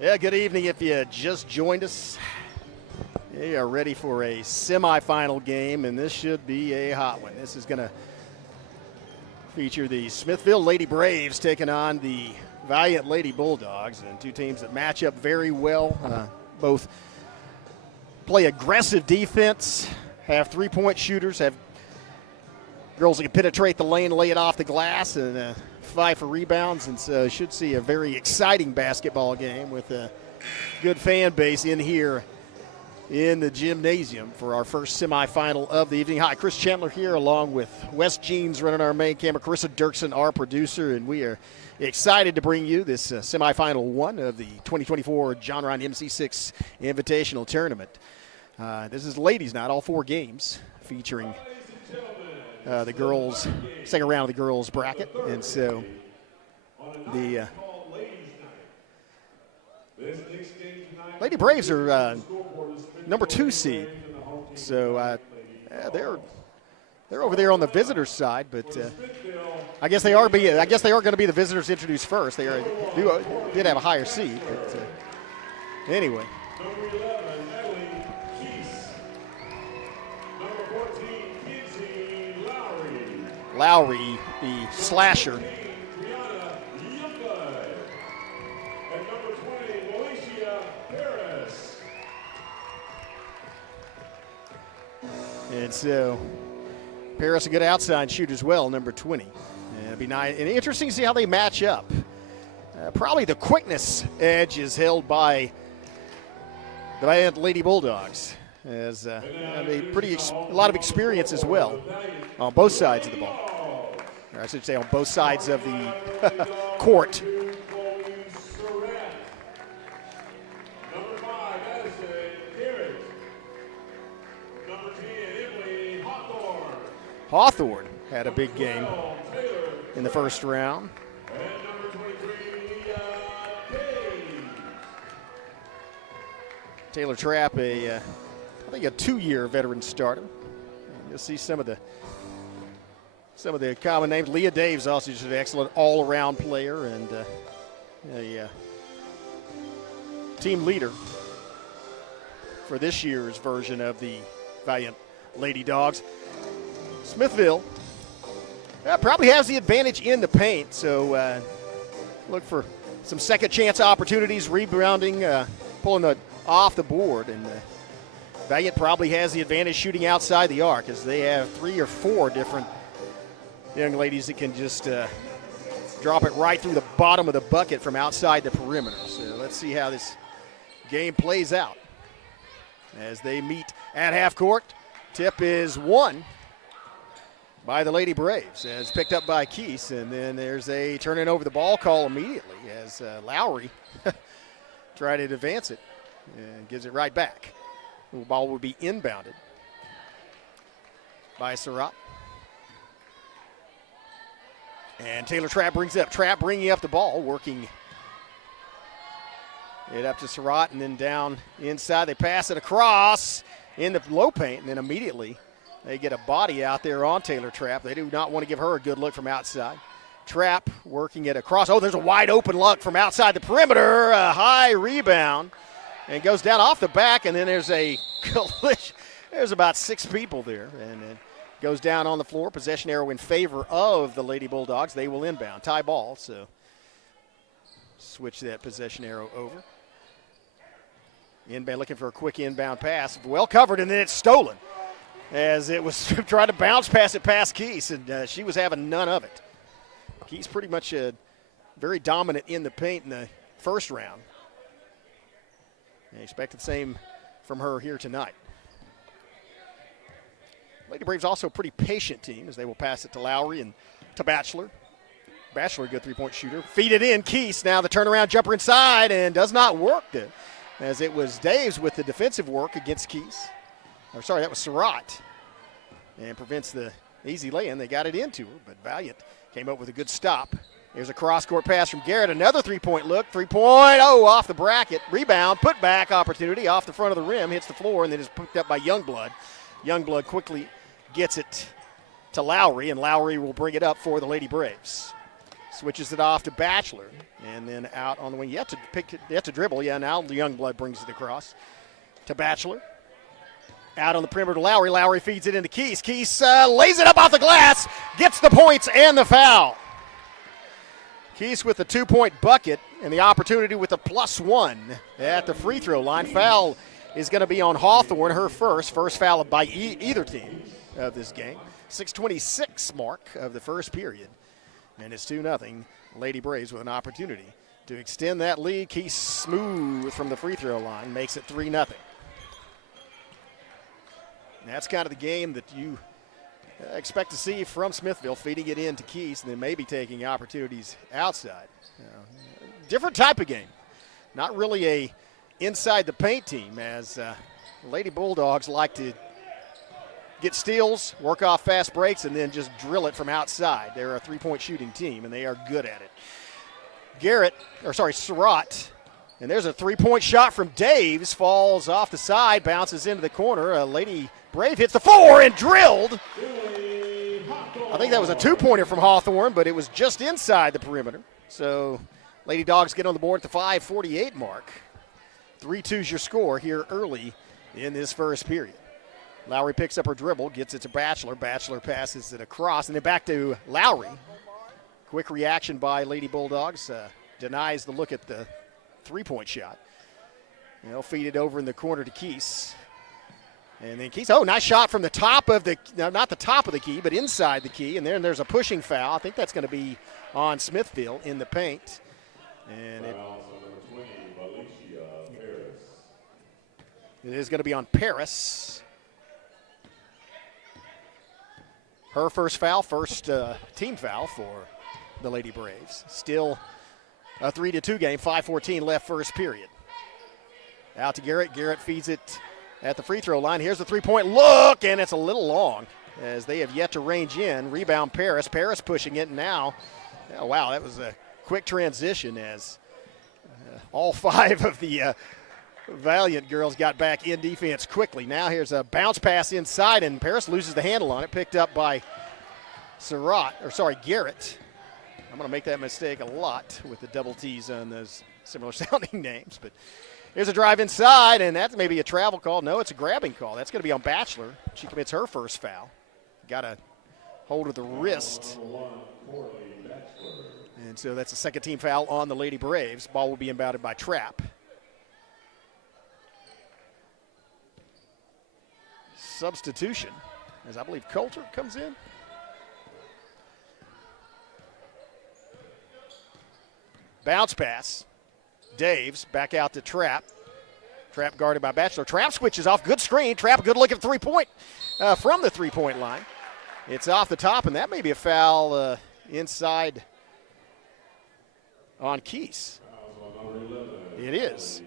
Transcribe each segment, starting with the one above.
Yeah, good evening. If you just joined us, we are ready for a semifinal game, and this should be a hot one. This is going to feature the Smithville Lady Braves taking on the Valliant Lady Bulldogs, and two teams that match up very well. Both play aggressive defense, have three-point shooters, have girls that can penetrate the lane, lay it off the glass, and fight for rebounds, and so should see a very exciting basketball game with a good fan base in here in the gymnasium for our first semifinal of the evening. Hi, Chris Chandler here along with Wes Jeans running our main camera, Carissa Dirksen, our producer, and we are excited to bring you this semifinal one of the 2024 John Rind MC-6 Invitational Tournament. This is ladies night, all four games featuring the girls, second round of the girls bracket, and so the Lady Braves are number 2 seed, so they're over there on the visitors' side, but I guess they are going to be the visitors introduced first. They did have a higher seed, but anyway. Lowry, the slasher. And so Paris a good outside shooter as well, number 20. And it'll be nice and interesting to see how they match up. Probably the quickness edge is held by the Valliant Lady Bulldogs, as have a lot of experience as well on both sides of the ball. Or I should say on both sides of the court. Hawthorne had a big game in the first round. Taylor Trapp, I think a 2-year veteran starter. You'll see some of the common names. Leah Daves also just an excellent all-around player and a team leader for this year's version of the Valliant Lady Dogs. Smithville probably has the advantage in the paint, so look for some second chance opportunities, rebounding, pulling it off the board, and Valliant probably has the advantage shooting outside the arc, as they have 3 or 4 different young ladies that can just drop it right through the bottom of the bucket from outside the perimeter. So let's see how this game plays out as they meet at half court. Tip is won by the Lady Braves, as picked up by Keese, and then there's a turning over the ball call immediately as Lowry tried to advance it and gives it right back. The ball will be inbounded by Surratt. And Taylor Trapp brings it up. Trapp bringing up the ball, working it up to Surratt, and then down inside. They pass it across in the low paint, and then immediately they get a body out there on Taylor Trapp. They do not want to give her a good look from outside. Trapp working it across. Oh, there's a wide open look from outside the perimeter. A high rebound. And goes down off the back, and then there's a collision. There's about 6 people there. And it goes down on the floor. Possession arrow in favor of the Lady Bulldogs. They will inbound. Tie ball, so switch that possession arrow over. Inbound, looking for a quick inbound pass. Well covered, and then it's stolen, as it was trying to bounce pass it past Keese, and she was having none of it. Keese pretty much very dominant in the paint in the first round. I expect the same from her here tonight. Lady Braves also a pretty patient team, as they will pass it to Lowry and to Batchelor. Batchelor, a good three-point shooter. Feed it in, Keese. Now the turnaround jumper inside, and does not work, as it was Daves with the defensive work against Keese. Or sorry, that was Surratt. And prevents the easy lay-in. They got it into her, but Valliant came up with a good stop. There's a cross-court pass from Garrett. Another three-point look. Three-point, off the bracket. Rebound, put-back opportunity off the front of the rim. Hits the floor, and then is picked up by Youngblood. Youngblood quickly gets it to Lowry, and Lowry will bring it up for the Lady Braves. Switches it off to Batchelor, and then out on the wing. You have to dribble. Yeah, now Youngblood brings it across to Batchelor. Out on the perimeter to Lowry. Lowry feeds it into Keese. Keese lays it up off the glass, gets the points and the foul. Keese with the 2-point bucket and the opportunity with a +1 at the free throw line. Foul is going to be on Hawthorne, her first foul by either team of this game. 6:26 mark of the first period. And it's 2-0. Lady Braves with an opportunity to extend that lead. Keese smooth from the free throw line, makes it 3-0. That's kind of the game that you expect to see from Smithville, feeding it into Keese and then maybe taking opportunities outside. Different type of game. Not really a inside the paint team, as Lady Bulldogs like to get steals, work off fast breaks, and then just drill it from outside. They're a three-point shooting team, and they are good at it. Surratt, and there's a three-point shot from Daves, falls off the side, bounces into the corner. Lady Brave hits the 4 and drilled. I think that was a two-pointer from Hawthorne, but it was just inside the perimeter. So Lady Dogs get on the board at the 5:48 mark. 3-2's your score here early in this first period. Lowry picks up her dribble, gets it to Batchelor. Batchelor passes it across, and then back to Lowry. Quick reaction by Lady Bulldogs. Denies the look at the three-point shot. And they'll feed it over in the corner to Keese. And then Keese, nice shot from the top of the, not the top of the key, but inside the key. And then there's a pushing foul. I think that's going to be on Smithville in the paint. And it is going to be on Paris. Her first foul, first team foul for the Lady Braves. Still a 3-2 game, 5:14 left first period. Out to Garrett. Garrett feeds it at the free throw line. Here's the three-point look, and it's a little long as they have yet to range in. Rebound Paris. Paris pushing it now. Oh, wow, that was a quick transition as all five of the Valliant girls got back in defense quickly. Now here's a bounce pass inside, and Paris loses the handle on it, picked up by Garrett. I'm going to make that mistake a lot with the double T's on those similar sounding names. But here's a drive inside, and that's maybe a travel call. No, it's a grabbing call. That's going to be on Batchelor. She commits her first foul. Got a hold of the wrist. And so that's a second team foul on the Lady Braves. Ball will be inbounded by Trapp. Substitution, as I believe Coulter comes in. Bounce pass. Daves back out to Trapp. Trapp guarded by Batchelor. Trapp switches off. Good screen. Trapp, good look at three-point from the three-point line. It's off the top, and that may be a foul inside on Keese. It is.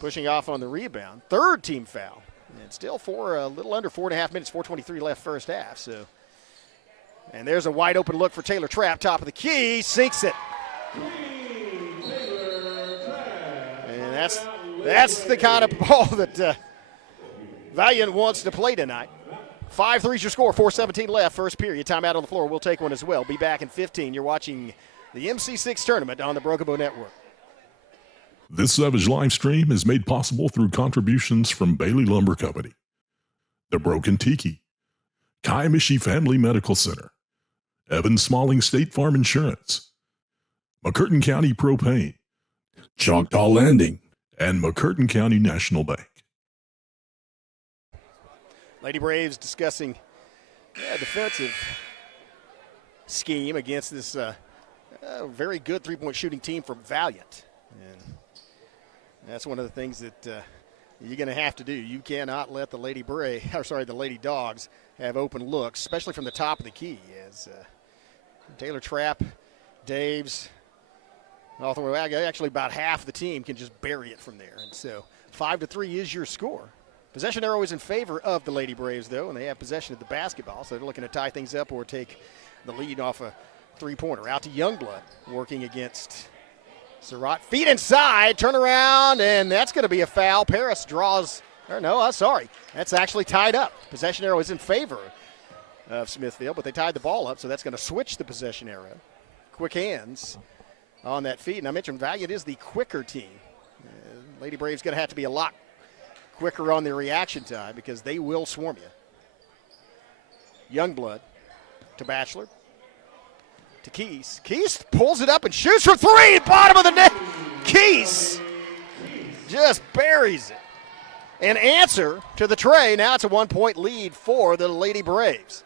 Pushing off on the rebound. Third team foul. And still a little under 4.5 minutes, 4:23 left first half. So, and there's a wide open look for Taylor Trapp, top of the key, sinks it. And that's the kind of ball that Valliant wants to play tonight. 5-3's your score, 4:17 left, first period. Timeout on the floor. We'll take one as well. Be back in 15. You're watching the MC-6 tournament on the Broken Bow Network. This Savage live stream is made possible through contributions from Bailey Lumber Company, The Broken Tiki, Kaimishi Family Medical Center, Evan Smalling State Farm Insurance, McCurtain County Propane, Choctaw Landing, and McCurtain County National Bank. Lady Braves discussing defensive scheme against this very good three-point shooting team from Valliant. And that's one of the things that you're going to have to do. You cannot let the Lady Dogs have open looks, especially from the top of the key. As Taylor Trapp, Daves, actually about half the team can just bury it from there. And so 5-3 is your score. Possession arrow is in favor of the Lady Braves, though, and they have possession of the basketball, so they're looking to tie things up or take the lead off a three-pointer. Out to Youngblood, working against Surratt. Feet inside, turn around, and that's going to be a foul. Paris draws, that's actually tied up. Possession arrow is in favor of Smithville, but they tied the ball up, so that's going to switch the possession arrow. quick hands on that feed. And I mentioned Valliant is the quicker team. Lady Braves going to have to be a lot quicker on their reaction time because they will swarm you. Youngblood to Bachelor to Keys. Keys pulls it up and shoots for three, bottom of the net. Keys just buries it. An answer to the tray. Now it's a 1-point lead for the Lady Braves.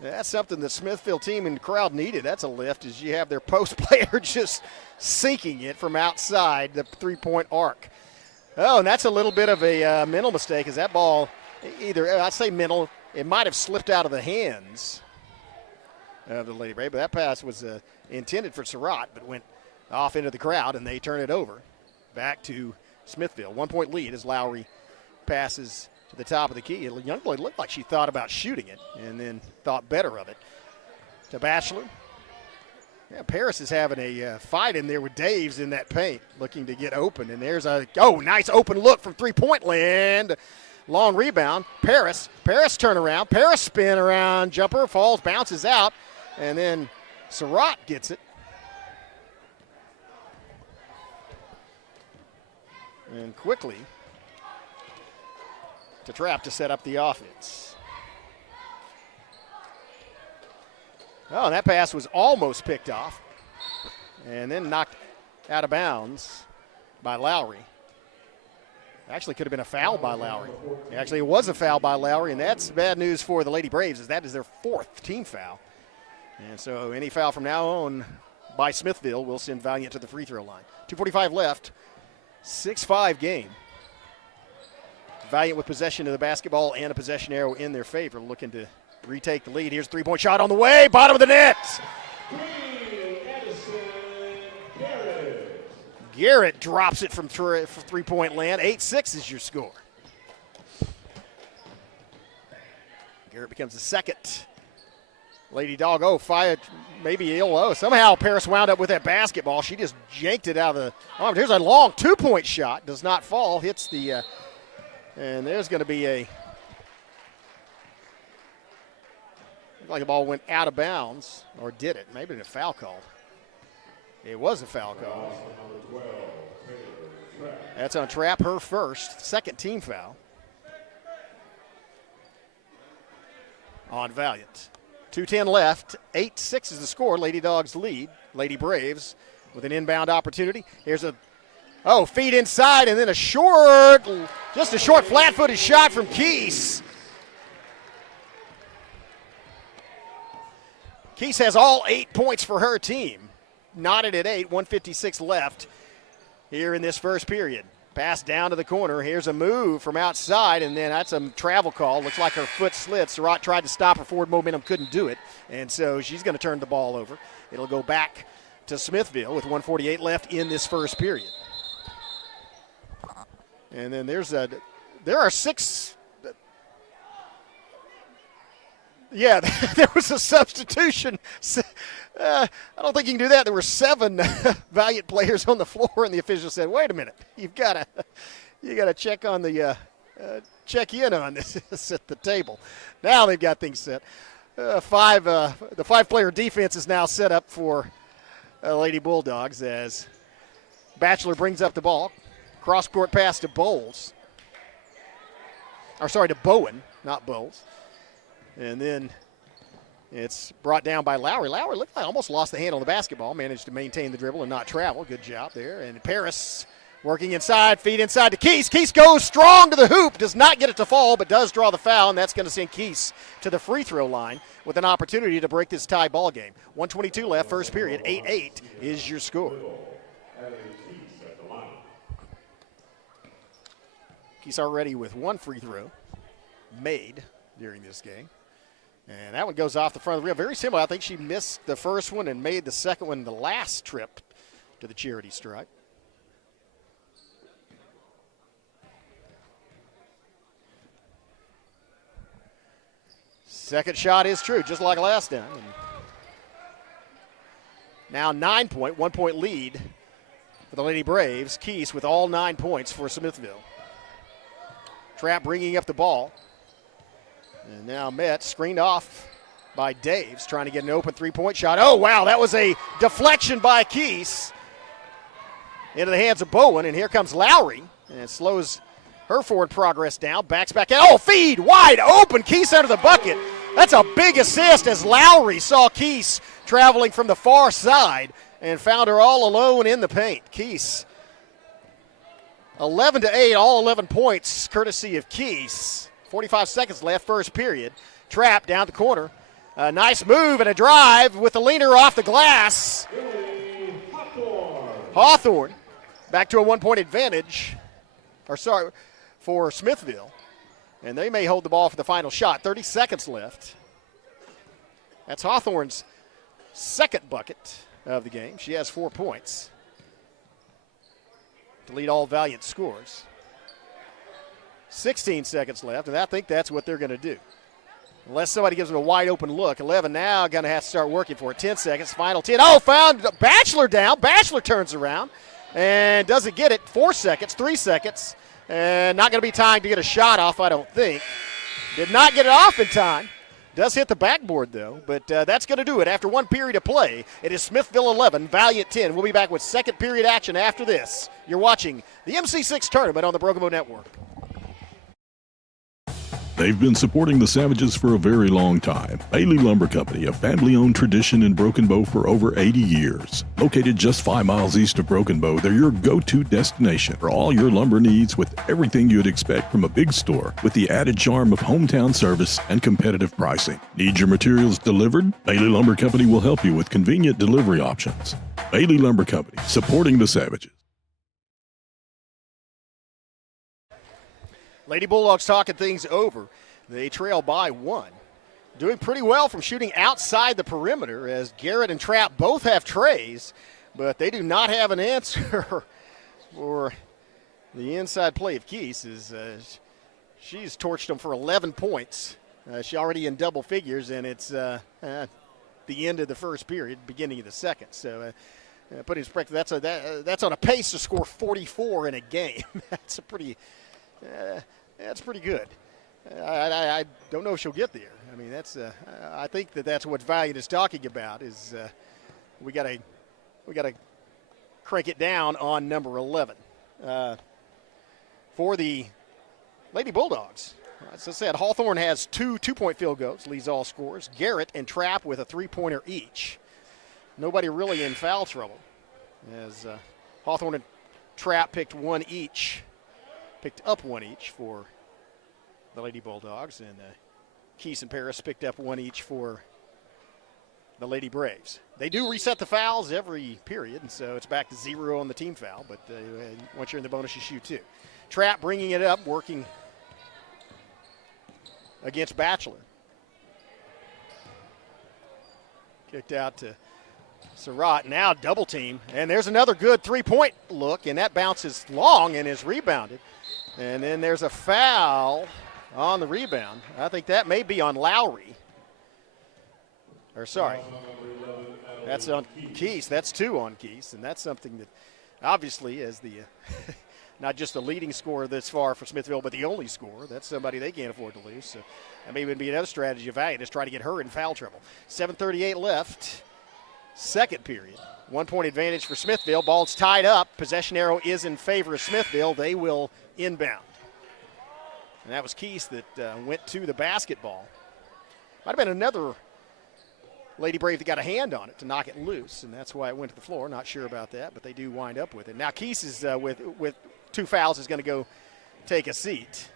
That's something the Smithville team and the crowd needed. That's a lift as you have their post player just sinking it from outside the three-point arc. Oh, and that's a little bit of a mental mistake as that ball, I'd say mental, it might have slipped out of the hands of the Lady Brave, but that pass was intended for Surratt, but went off into the crowd, and they turn it over back to Smithville. 1-point lead as Lowry passes to the top of the key. Youngblood looked like she thought about shooting it and then thought better of it. To Bachelor. Yeah, Paris is having a fight in there with Daves in that paint, looking to get open. And there's nice open look from three-point land. Long rebound. Paris turn around. Paris spin around. Jumper falls, bounces out. And then Surratt gets it. And quickly to Trap to set up the offense. Oh, that pass was almost picked off and then knocked out of bounds by Lowry. Actually could have been a foul by Lowry. Actually, it was a foul by Lowry, and that's bad news for the Lady Braves as that is their 4th team foul. And so any foul from now on by Smithville will send Valliant to the free throw line. 2:45 left, 6-5 game. Valliant with possession of the basketball and a possession arrow in their favor, looking to retake the lead. Here's a three-point shot on the way, bottom of the net. Garrett drops it from three-point land. 8-6 is your score. Garrett becomes the second Lady Dog. Fire maybe ill. Somehow Paris wound up with that basketball. She just yanked it out of the arm. Here's a long two-point shot. Does not fall. Hits the and there's going to be a looked like the ball went out of bounds, or did it? Maybe a foul call. It was a foul call. That's on Trap, her first, second team foul on Valliant. 2:10 left, 8-6 is the score. Lady Dogs lead. Lady Braves with an inbound opportunity. Here's a feed inside, and then just a short flat-footed shot from Keys. Keys has all 8 points for her team. Knotted at 8, 1:56 left here in this first period. Pass down to the corner. Here's a move from outside, and then that's a travel call. Looks like her foot slid. Surratt tried to stop her forward momentum, couldn't do it, and so she's going to turn the ball over. It'll go back to Smithville with 1:48 left in this first period. And then there are 6. Yeah, there was a substitution. I don't think you can do that. There were 7 Valliant players on the floor, and the official said, "Wait a minute, you got to check on the check in on this at the table." Now they've got things set. The 5-player defense is now set up for Lady Bulldogs as Bachelor brings up the ball, cross court pass to Bowles. To Bowen, not Bowles. And then it's brought down by Lowry. Lowry looked like almost lost the hand on the basketball, managed to maintain the dribble and not travel. Good job there. And Paris working inside, feed inside to Keys. Keys goes strong to the hoop, does not get it to fall, but does draw the foul, and that's going to send Keys to the free throw line with an opportunity to break this tie ball game. 1:22 left, first period, 8-8 is your score. Keys already with 1 free throw made during this game. And that one goes off the front of the rim. Very similar. I think she missed the first one and made the second one the last trip to the charity stripe. Second shot is true, just like last time. And now 1-point lead for the Lady Braves. Keys with all 9 points for Smithville. Trap bringing up the ball. And now Metz screened off by Daves, trying to get an open three-point shot. Oh, wow, that was a deflection by Keese into the hands of Bowen, and here comes Lowry, and it slows her forward progress down, backs back out. Oh, feed, wide open, Keese under the bucket. That's a big assist as Lowry saw Keese traveling from the far side and found her all alone in the paint. Keese, 11 to 8, all 11 points, courtesy of Keese. 45 seconds left, first period. Trap down the corner. A nice move and a drive with the leaner off the glass. Hawthorne back to a 1-point advantage. For Smithville. And they may hold the ball for the final shot. 30 seconds left. That's Hawthorne's second bucket of the game. She has 4 points to lead all Valliant scores. 16 seconds left, and I think that's what they're going to do. Unless somebody gives them a wide open look. 11 now, going to have to start working for it. 10 seconds, final 10. Oh, found Batchelor down. Batchelor turns around and doesn't get it. 4 seconds, 3 seconds. And not going to be time to get a shot off, I don't think. Did not get it off in time. Does hit the backboard, though. But that's going to do it. After 1 period of play, it is Smithville 11, Valliant 10. We'll be back with second period action after this. You're watching the MC-6 tournament on the Broken Bow Network. They've been supporting the Savages for a very long time. Bailey Lumber Company, a family-owned tradition in Broken Bow for over 80 years. Located just 5 miles east of Broken Bow, they're your go-to destination for all your lumber needs with everything you'd expect from a big store, with the added charm of hometown service and competitive pricing. Need your materials delivered? Bailey Lumber Company will help you with convenient delivery options. Bailey Lumber Company, supporting the Savages. Lady Bulldogs talking things over. They trail by 1. Doing pretty well from shooting outside the perimeter as Garrett and Trapp both have trays, but they do not have an answer for the inside play of Keese. She's torched them for 11 points. She's already in double figures, and it's the end of the first period, beginning of the second. So put in perspective, that's on a pace to score 44 in a game. That's pretty good. I don't know if she'll get there. I mean, I think that's what Valliant is talking about. Is we gotta crank it down on number 11 for the Lady Bulldogs. As I said, Hawthorne has 2 2-point field goals, leads all scorers. Garrett and Trapp with a 3-pointer each. Nobody really in foul trouble, as Hawthorne and Trapp picked up one each for the Lady Bulldogs, and Keese and Paris picked up 1 each for the Lady Braves. They do reset the fouls every period, and so it's back to 0 on the team foul, but once you're in the bonus, you shoot 2. Trapp bringing it up, working against Batchelor. Kicked out to Surratt, now double team, and there's another good 3-point look, and that bounces long and is rebounded. And then there's a foul on the rebound. I think that may be on Lowry. That's on Keese. That's 2 on Keese, and that's something that obviously as the not just the leading scorer this far for Smithville, but the only scorer. That's somebody they can't afford to lose. So that may even be another strategy of Valliant, is try to get her in foul trouble. 7:38 left, second period. 1-point advantage for Smithville. Ball's tied up. Possession arrow is in favor of Smithville. They will inbound. And that was Keese that went to the basketball. Might have been another Lady Brave that got a hand on it to knock it loose, and that's why it went to the floor. Not sure about that, but they do wind up with it. Now Keese is with 2 fouls is going to go take a seat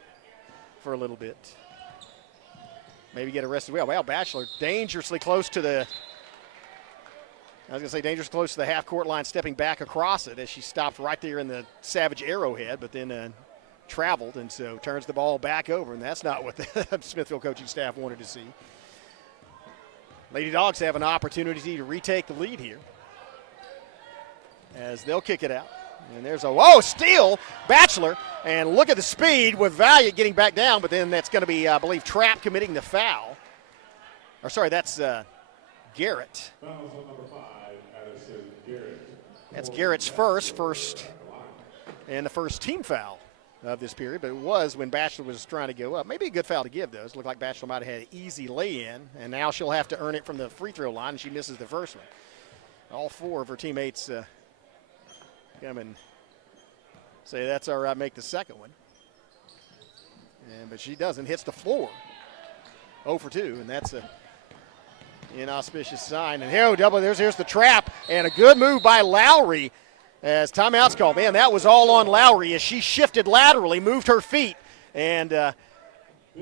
for a little bit. Maybe get arrested. Well, Batchelor dangerously close to the half-court line, stepping back across it as she stopped right there in the Savage arrowhead, but then traveled, and so turns the ball back over, and that's not what the Smithville coaching staff wanted to see. Lady Dogs have an opportunity to retake the lead here as they'll kick it out. And there's a steal, Batchelor, and look at the speed with Valliant getting back down, but then that's going to be, I believe, Trapp committing the foul. That's Garrett. That's Garrett's first, and the first team foul of this period, but it was when Batchelor was trying to go up. Maybe a good foul to give, though. It looked like Batchelor might have had an easy lay-in, and now she'll have to earn it from the free throw line, and she misses the first one. All four of her teammates come and say that's all right, make the second one. But she doesn't, hits the floor. 0 for 2, and that's a inauspicious sign. And here, here's the trap, and a good move by Lowry as timeout's called. Man, that was all on Lowry as she shifted laterally, moved her feet, and had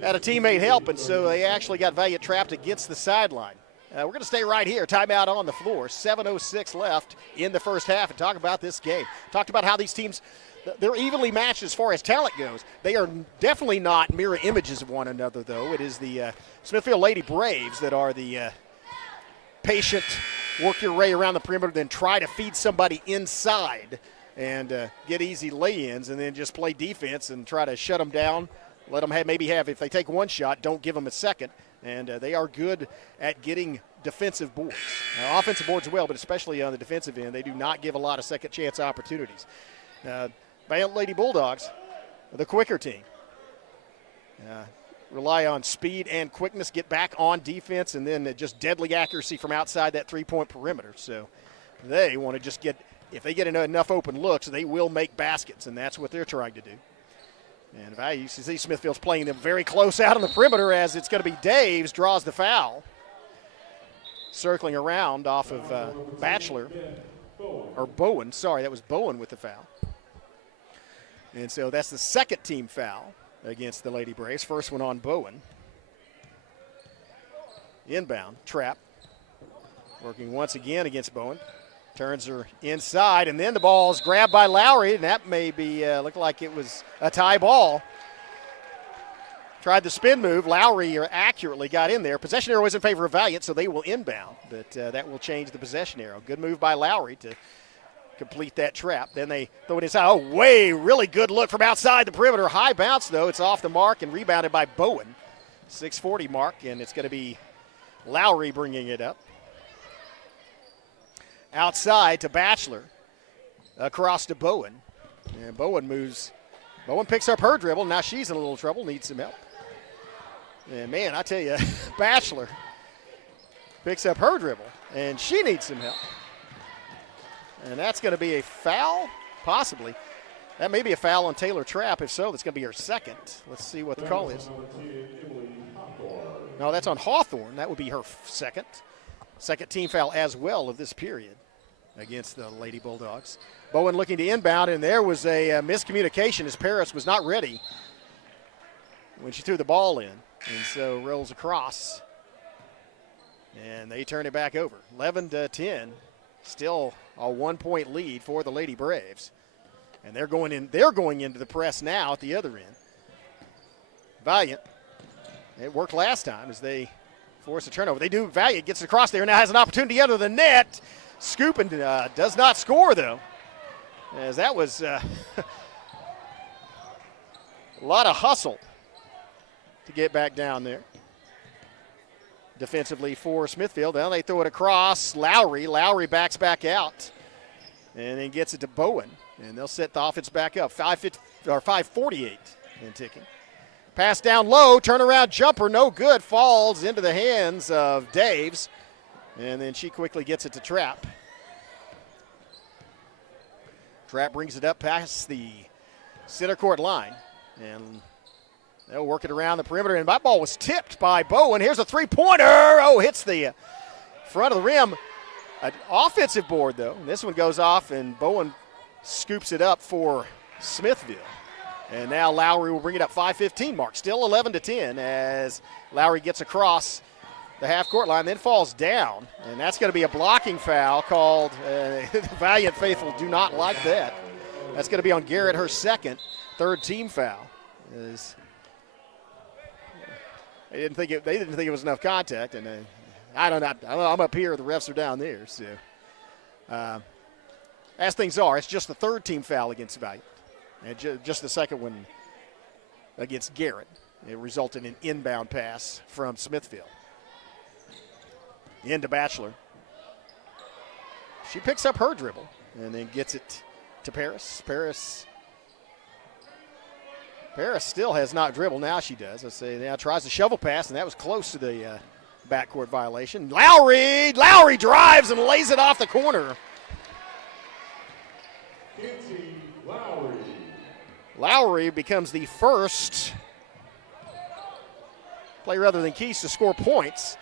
a teammate help, and so they actually got Valliant trapped against the sideline. We're going to stay right here. Timeout on the floor. 7:06 left in the first half, and talk about this game. Talked about how these teams, they're evenly matched as far as talent goes. They are definitely not mirror images of one another, though. It is the Smithville Lady Braves that are the patient, work your way around the perimeter, then try to feed somebody inside and get easy lay-ins, and then just play defense and try to shut them down. Let them have, if they take one shot, don't give them a second. And they are good at getting defensive boards. Offensive boards as well, but especially on the defensive end, they do not give a lot of second chance opportunities. Valliant Lady Bulldogs, the quicker team. Rely on speed and quickness, get back on defense, and then just deadly accuracy from outside that three-point perimeter. So they want to just if they get enough open looks, they will make baskets, and that's what they're trying to do. And Value, you see Smithfield's playing them very close out on the perimeter as it's going to be Daves draws the foul. Circling around off of Batchelor, or Bowen, sorry, that was Bowen with the foul. And so that's the second team foul against the Lady Braves. First one on Bowen. Inbound, trap. Working once again against Bowen. Turns her inside, and then the ball is grabbed by Lowry, and that may be, looked like it was a tie ball. Tried the spin move. Lowry accurately got in there. Possession arrow is in favor of Valliant, so they will inbound, but that will change the possession arrow. Good move by Lowry to complete that trap. Then they throw it inside. Oh, really good look from outside the perimeter. High bounce, though. It's off the mark and rebounded by Bowen. 6:40 mark, and it's going to be Lowry bringing it up. Outside to Batchelor. Across to Bowen. And Bowen moves. Bowen picks up her dribble. Now she's in a little trouble, needs some help. And, man, I tell you, Batchelor picks up her dribble, and she needs some help. And that's going to be a foul, possibly. That may be a foul on Taylor Trapp. If so, that's going to be her second. Let's see what the call is. No, that's on Hawthorne. That would be her second. Second team foul as well of this period against the Lady Bulldogs. Bowen looking to inbound, and there was a miscommunication as Paris was not ready when she threw the ball in. And so rolls across, and they turn it back over. 11-10, still a 1-point lead for the Lady Braves. And they're going into the press now at the other end. Valiant, it worked last time as they force a turnover. They do. Valliant gets across there, now has an opportunity under the net. Scoop and does not score, though, as that was a lot of hustle to get back down there. Defensively for Smithfield. Now they throw it across. Lowry backs back out and then gets it to Bowen. And they'll set the offense back up. 5:48 and ticking. Pass down low, turnaround jumper, no good. Falls into the hands of Daves. And then she quickly gets it to Trapp. Trapp brings it up past the center court line. And they'll work it around the perimeter. And that ball was tipped by Bowen. Here's a three-pointer. Oh, hits the front of the rim. An offensive board, though. And this one goes off, and Bowen scoops it up for Smithville. And now Lowry will bring it up. 5:15 mark. Still 11-10 as Lowry gets across the half-court line, then falls down. And that's going to be a blocking foul called. The Valliant faithful do not like that. That's going to be on Garrett, her second, third team foul. They didn't think it was enough contact, and I don't know. I'm up here. The refs are down there. So, as things are, it's just the third team foul against Valliant, and just the second one against Garrett. It resulted in an inbound pass from Smithfield. Into Batchelor. She picks up her dribble and then gets it to Paris. Paris Paris still has not dribbled. Now she does. Let's say now tries the shovel pass, and that was close to the backcourt violation. Lowry drives and lays it off the corner. Lowry becomes the first player other than Keys to score points.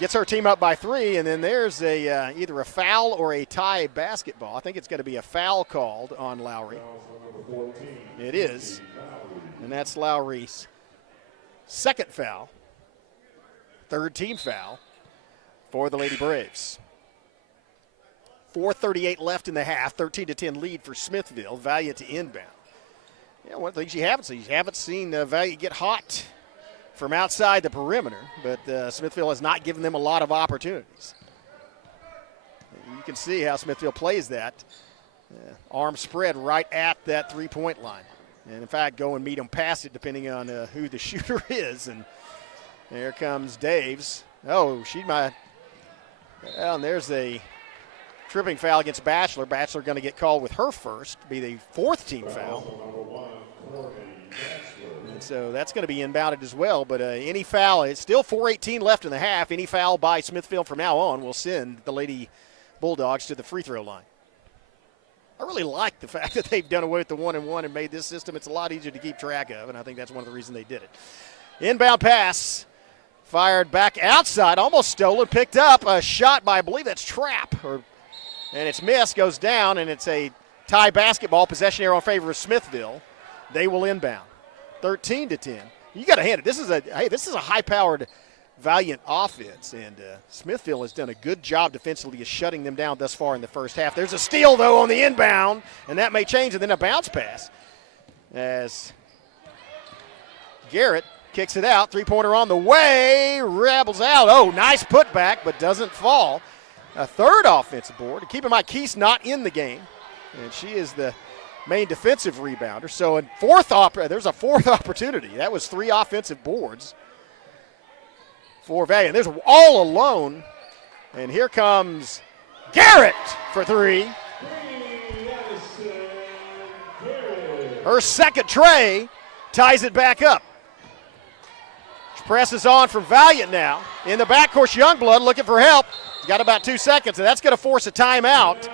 Gets her team up by 3, and then there's either a foul or a tie basketball. I think it's going to be a foul called on Lowry. It is, and that's Lowry's second foul, third team foul for the Lady Braves. 4:38 left in the half, 13-10 lead for Smithville. Valliant to inbound. One of the things you haven't seen Valliant get hot from outside the perimeter, but Smithville has not given them a lot of opportunities. You can see how Smithville plays that. Arm spread right at that three-point line. And, in fact, go and meet them past it depending on who the shooter is. And there comes Daves. Oh, she might. Well, and there's a tripping foul against Batchelor. Batchelor going to get called with her first, be the fourth team foul. And so that's going to be inbounded as well. But any foul, it's still 4:18 left in the half. Any foul by Smithville from now on will send the Lady Bulldogs to the free throw line. I really like the fact that they've done away with the 1-and-1 and made this system. It's a lot easier to keep track of, and I think that's one of the reasons they did it. Inbound pass, fired back outside, almost stolen, picked up, a shot by, I believe that's Trapp, and it's missed, goes down, and it's a tie basketball, possession arrow in favor of Smithville. They will inbound, 13-10. You got to hand it. This is a high-powered Valliant offense, and Smithville has done a good job defensively of shutting them down thus far in the first half. There's a steal, though, on the inbound, and that may change, and then a bounce pass as Garrett kicks it out. Three-pointer on the way, rabbles out. Oh, nice putback, but doesn't fall. A third offensive board. Keep in mind, Keith's not in the game, and she is the main defensive rebounder. So there's a fourth opportunity. That was 3 offensive boards for Valliant. There's all alone, and here comes Garrett for 3. Her second tray ties it back up. She presses on from Valliant now. In the backcourt, Youngblood looking for help. He's got about 2 seconds, and that's going to force a timeout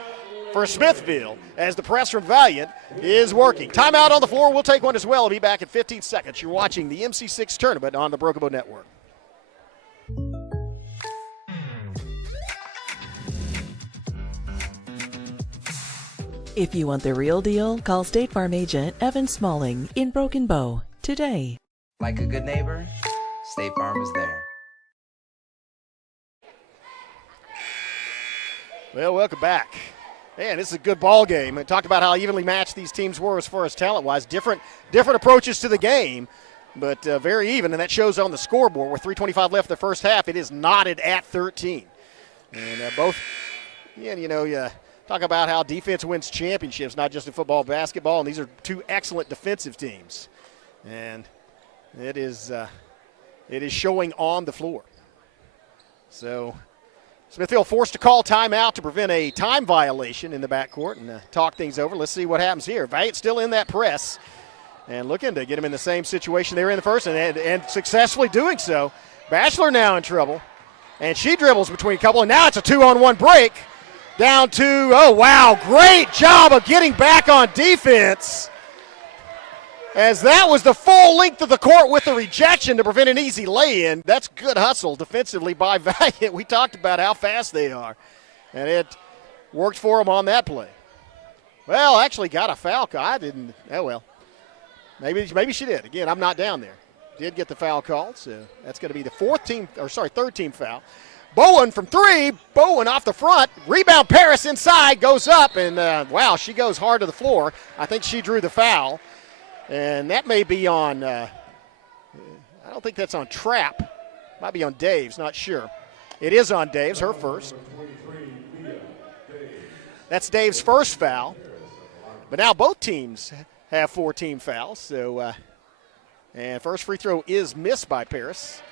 for Smithville as the press from Valliant is working. Timeout on the floor. We'll take one as well. We'll be back in 15 seconds. You're watching the MC-6 tournament on the Broken Bow Network. If you want the real deal, call State Farm agent Evan Smalling in Broken Bow today. Like a good neighbor, State Farm is there. Well, welcome back. Man, this is a good ball game. I talked about how evenly matched these teams were as far as talent-wise. Different approaches to the game, but very even, and that shows on the scoreboard. With 3:25 left in the first half, it is knotted at 13. And talk about how defense wins championships, not just in football, basketball, and these are 2 excellent defensive teams. And it is showing on the floor. So Smithville forced to call timeout to prevent a time violation in the backcourt and talk things over. Let's see what happens here. Valliant still in that press and looking to get them in the same situation they were in the first and successfully doing so. Batchelor now in trouble, and she dribbles between a couple, and now it's a 2-on-1 break. Down to, oh, wow, great job of getting back on defense, as that was the full length of the court with the rejection to prevent an easy lay-in. That's good hustle defensively by Valliant. We talked about how fast they are, and it worked for them on that play. Well, actually got a foul. I didn't. Oh, well. Maybe she did. Again, I'm not down there. Did get the foul called, so that's going to be the third team foul. Bowen from 3. Bowen off the front. Rebound Paris inside, goes up, and wow, she goes hard to the floor. I think she drew the foul. And that may be on, I don't think that's on Trapp. Might be on Daves, not sure. It is on Daves, her first. That's Dave's first foul. But now both teams have 4 team fouls. So, and first free throw is missed by Paris.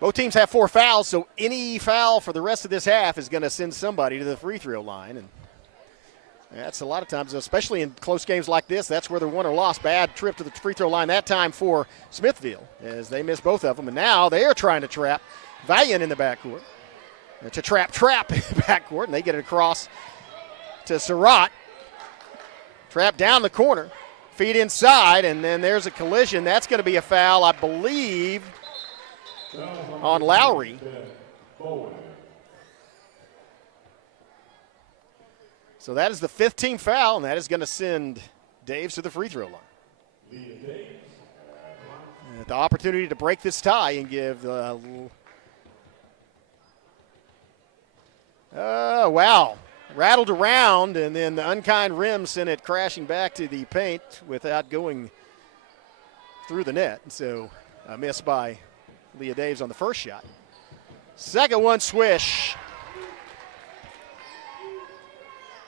Both teams have 4 fouls, so any foul for the rest of this half is going to send somebody to the free throw line. And That's a lot of times, especially in close games like this, that's where they're won or lost. Bad trip to the free throw line that time for Smithville as they missed both of them. And now they are trying to trap Valliant in the backcourt. To trap in the backcourt, and they get it across to Surratt. Trap down the corner, feed inside, and then there's a collision. That's going to be a foul, I believe, on Lowry. So that is the 15th foul, and that is going to send Daves to the free throw line. The opportunity to break this tie and give the wow. Rattled around, and then the unkind rim sent it crashing back to the paint without going through the net. So a miss by Leah Daves on the first shot. Second one, swish.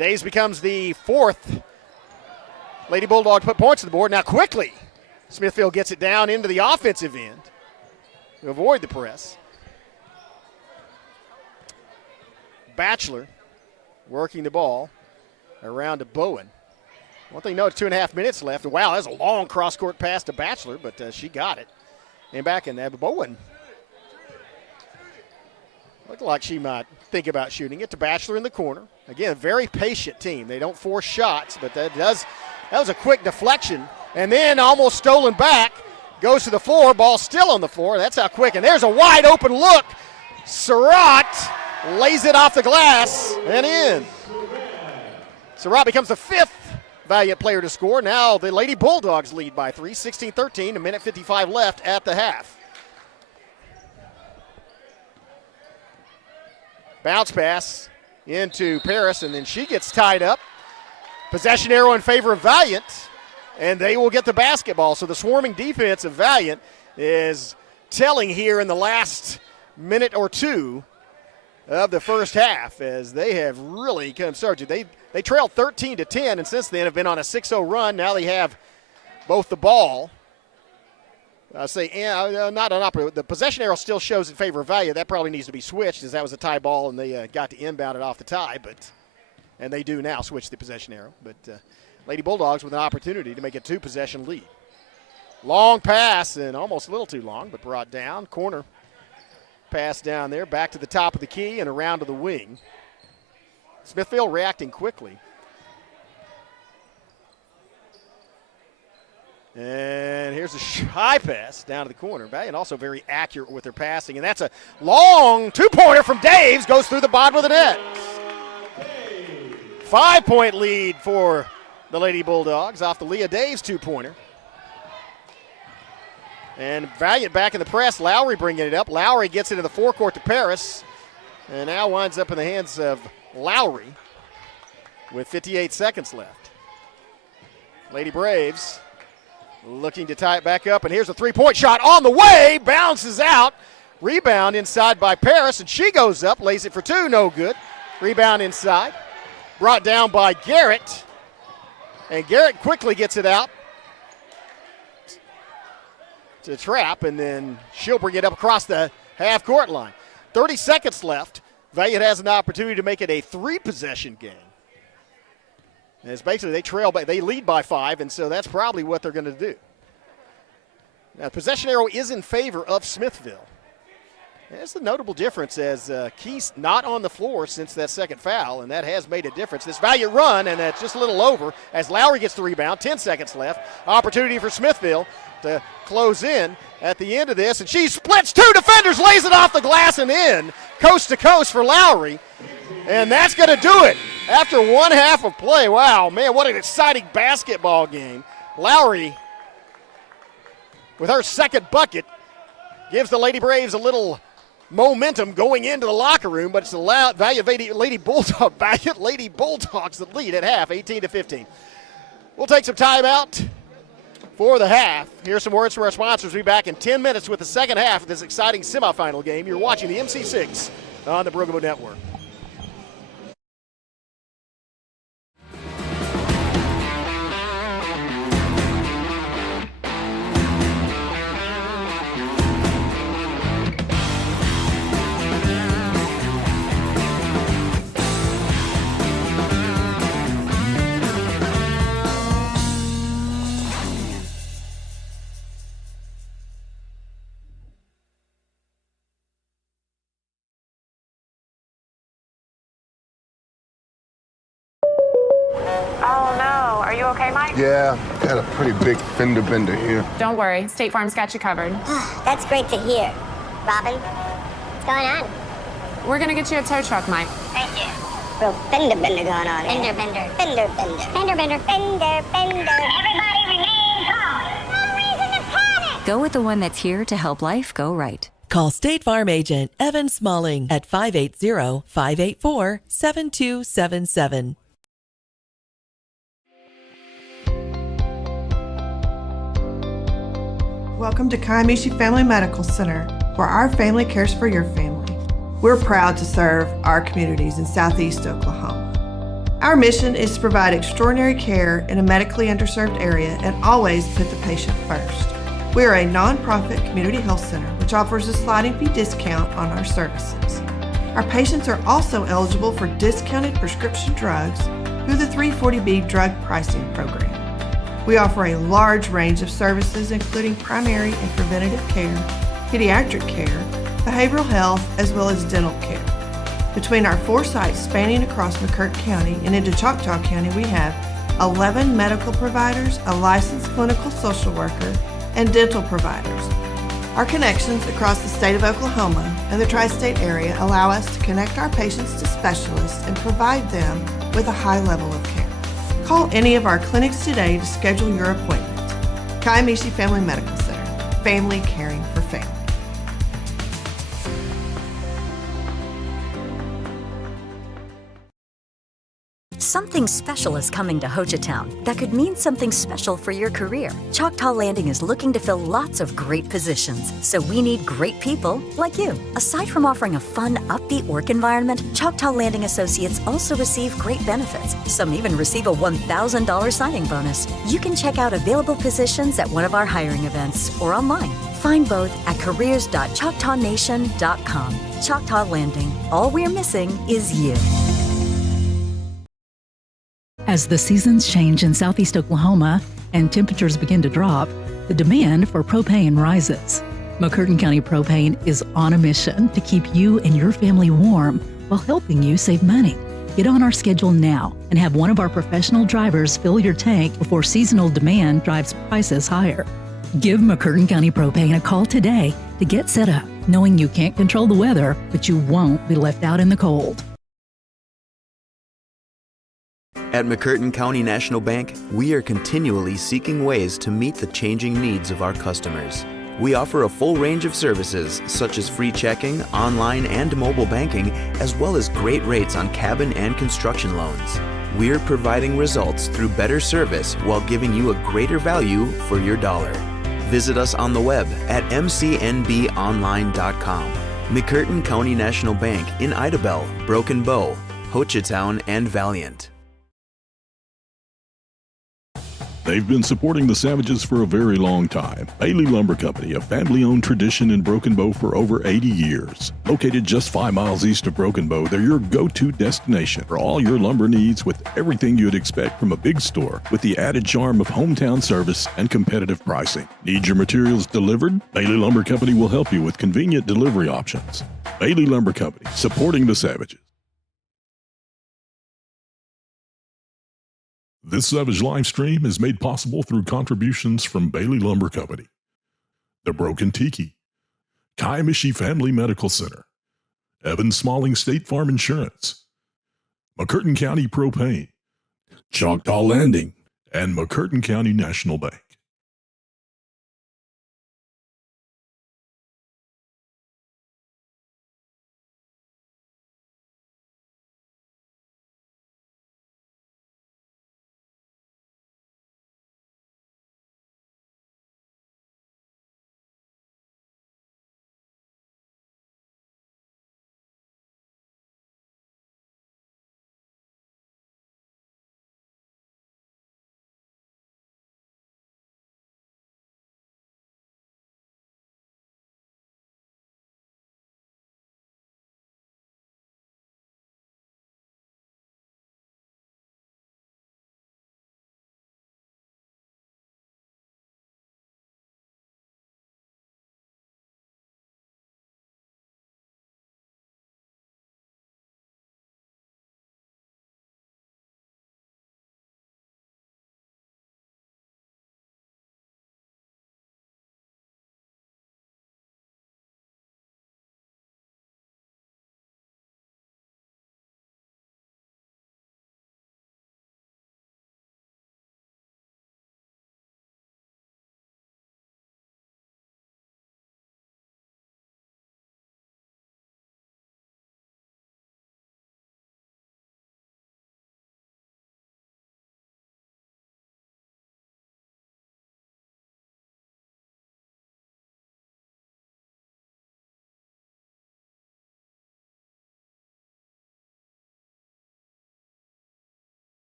Daves becomes the fourth Lady Bulldog to put points on the board. Now quickly, Smithville gets it down into the offensive end to avoid the press. Batchelor working the ball around to Bowen. One thing, no, 2.5 minutes left. Wow, that's a long cross-court pass to Batchelor, but she got it. And back in there, Bowen looked like she might think about shooting it to Batchelor in the corner. Again, a very patient team. They don't force shots, but that was a quick deflection. And then almost stolen back, goes to the floor, ball still on the floor. That's how quick. And there's a wide open look. Surratt lays it off the glass and in. Surratt becomes the fifth Valliant player to score. Now the Lady Bulldogs lead by 3, 16-13, a minute 55 left at the half. Bounce pass into Paris, and then she gets tied up. Possession arrow in favor of Valliant, and they will get the basketball. So the swarming defense of Valliant is telling here in the last minute or two of the first half, as they have really come surging. They trailed 13-10, and since then have been on a 6-0 run. Now they have both the ball. The possession arrow still shows in favor of Valliant. That probably needs to be switched, as that was a tie ball, and they got to inbound it off the tie. And they do now switch the possession arrow. But Lady Bulldogs with an opportunity to make a 2-possession lead. Long pass, and almost a little too long, but brought down. Corner pass down there, back to the top of the key and around to the wing. Smithville reacting quickly. And here's a high pass down to the corner. Valliant also very accurate with their passing, and that's a long two-pointer from Daves, goes through the bottom of the net. 5-point lead for the Lady Bulldogs off the Leah Daves two-pointer. And Valliant back in the press. Lowry bringing it up. Lowry gets into the forecourt to Paris, and now winds up in the hands of Lowry with 58 seconds left. Lady Braves looking to tie it back up, and here's a three-point shot on the way. Bounces out. Rebound inside by Paris, and she goes up, lays it for two, no good. Rebound inside. Brought down by Garrett, and Garrett quickly gets it out to trap, and then she'll bring it up across the half-court line. 30 seconds left. Valliant has an opportunity to make it a 3-possession game. And it's basically they lead by 5, and so that's probably what they're going to do. Now, the possession arrow is in favor of Smithville. That's the notable difference, as Keith's not on the floor since that second foul, and that has made a difference. This Valliant run, and that's just a little over as Lowry gets the rebound. 10 seconds left. Opportunity for Smithville to close in at the end of this, and she splits two defenders, lays it off the glass and in, coast to coast for Lowry, and that's going to do it after one half of play. Wow, man, what an exciting basketball game. Lowry, with her second bucket, gives the Lady Braves a little momentum going into the locker room, but it's the Valliant Lady Bulldogs that lead at half, 18-15. We'll take some time out for the half. Here's some words from our sponsors. We'll be back in 10 minutes with the second half of this exciting semifinal game. You're watching the MC-6 on the Brugamo Network. okay, Mike? Yeah, got a pretty big fender bender here. Don't worry. State Farm's got you covered. That's great to hear. Robin, what's going on? We're gonna get you a tow truck, Mike. Thank you. Real fender bender going on here. Fender bender. Fender bender. Fender bender. Fender bender. Everybody remain calm. No reason to panic. Go with the one that's here to help life go right. Call State Farm agent Evan Smalling at 580-584-7277. Welcome to Kiamichi Family Medical Center, where our family cares for your family. We're proud to serve our communities in Southeast Oklahoma. Our mission is to provide extraordinary care in a medically underserved area and always put the patient first. We are a nonprofit community health center which offers a sliding fee discount on our services. Our patients are also eligible for discounted prescription drugs through the 340B drug pricing program. We offer a large range of services including primary and preventative care, pediatric care, behavioral health, as well as dental care. Between our 4 sites spanning across McCurtain County and into Choctaw County, we have 11 medical providers, a licensed clinical social worker, and dental providers. Our connections across the state of Oklahoma and the tri-state area allow us to connect our patients to specialists and provide them with a high level of care. Call any of our clinics today to schedule your appointment. Kiamichi Family Medical Center, family caring for family. Something special is coming to Hochatown that could mean something special for your career. Choctaw Landing is looking to fill lots of great positions, so we need great people like you. Aside from offering a fun, upbeat work environment, Choctaw Landing Associates also receive great benefits. Some even receive a $1,000 signing bonus. You can check out available positions at one of our hiring events or online. Find both at careers.choctawnation.com. Choctaw Landing. All we're missing is you. As the seasons change in southeast Oklahoma and temperatures begin to drop, the demand for propane rises. McCurtain County Propane is on a mission to keep you and your family warm while helping you save money. Get on our schedule now and have one of our professional drivers fill your tank before seasonal demand drives prices higher. Give McCurtain County Propane a call today to get set up, knowing you can't control the weather, but you won't be left out in the cold. At McCurtain County National Bank, we are continually seeking ways to meet the changing needs of our customers. We offer a full range of services such as free checking, online and mobile banking, as well as great rates on cabin and construction loans. We're providing results through better service while giving you a greater value for your dollar. Visit us on the web at mcnbonline.com. McCurtain County National Bank in Idabel, Broken Bow, Hochatown, and Valliant. They've been supporting the Savages for a very long time. Bailey Lumber Company, a family-owned tradition in Broken Bow for over 80 years. Located just 5 miles east of Broken Bow, they're your go-to destination for all your lumber needs with everything you'd expect from a big store with the added charm of hometown service and competitive pricing. Need your materials delivered? Bailey Lumber Company will help you with convenient delivery options. Bailey Lumber Company, supporting the Savages. This Savage live stream is made possible through contributions from Bailey Lumber Company, The Broken Tiki, Kiamichi Family Medical Center, Evan Smalling State Farm Insurance, McCurtain County Propane, Choctaw Landing, and McCurtain County National Bank.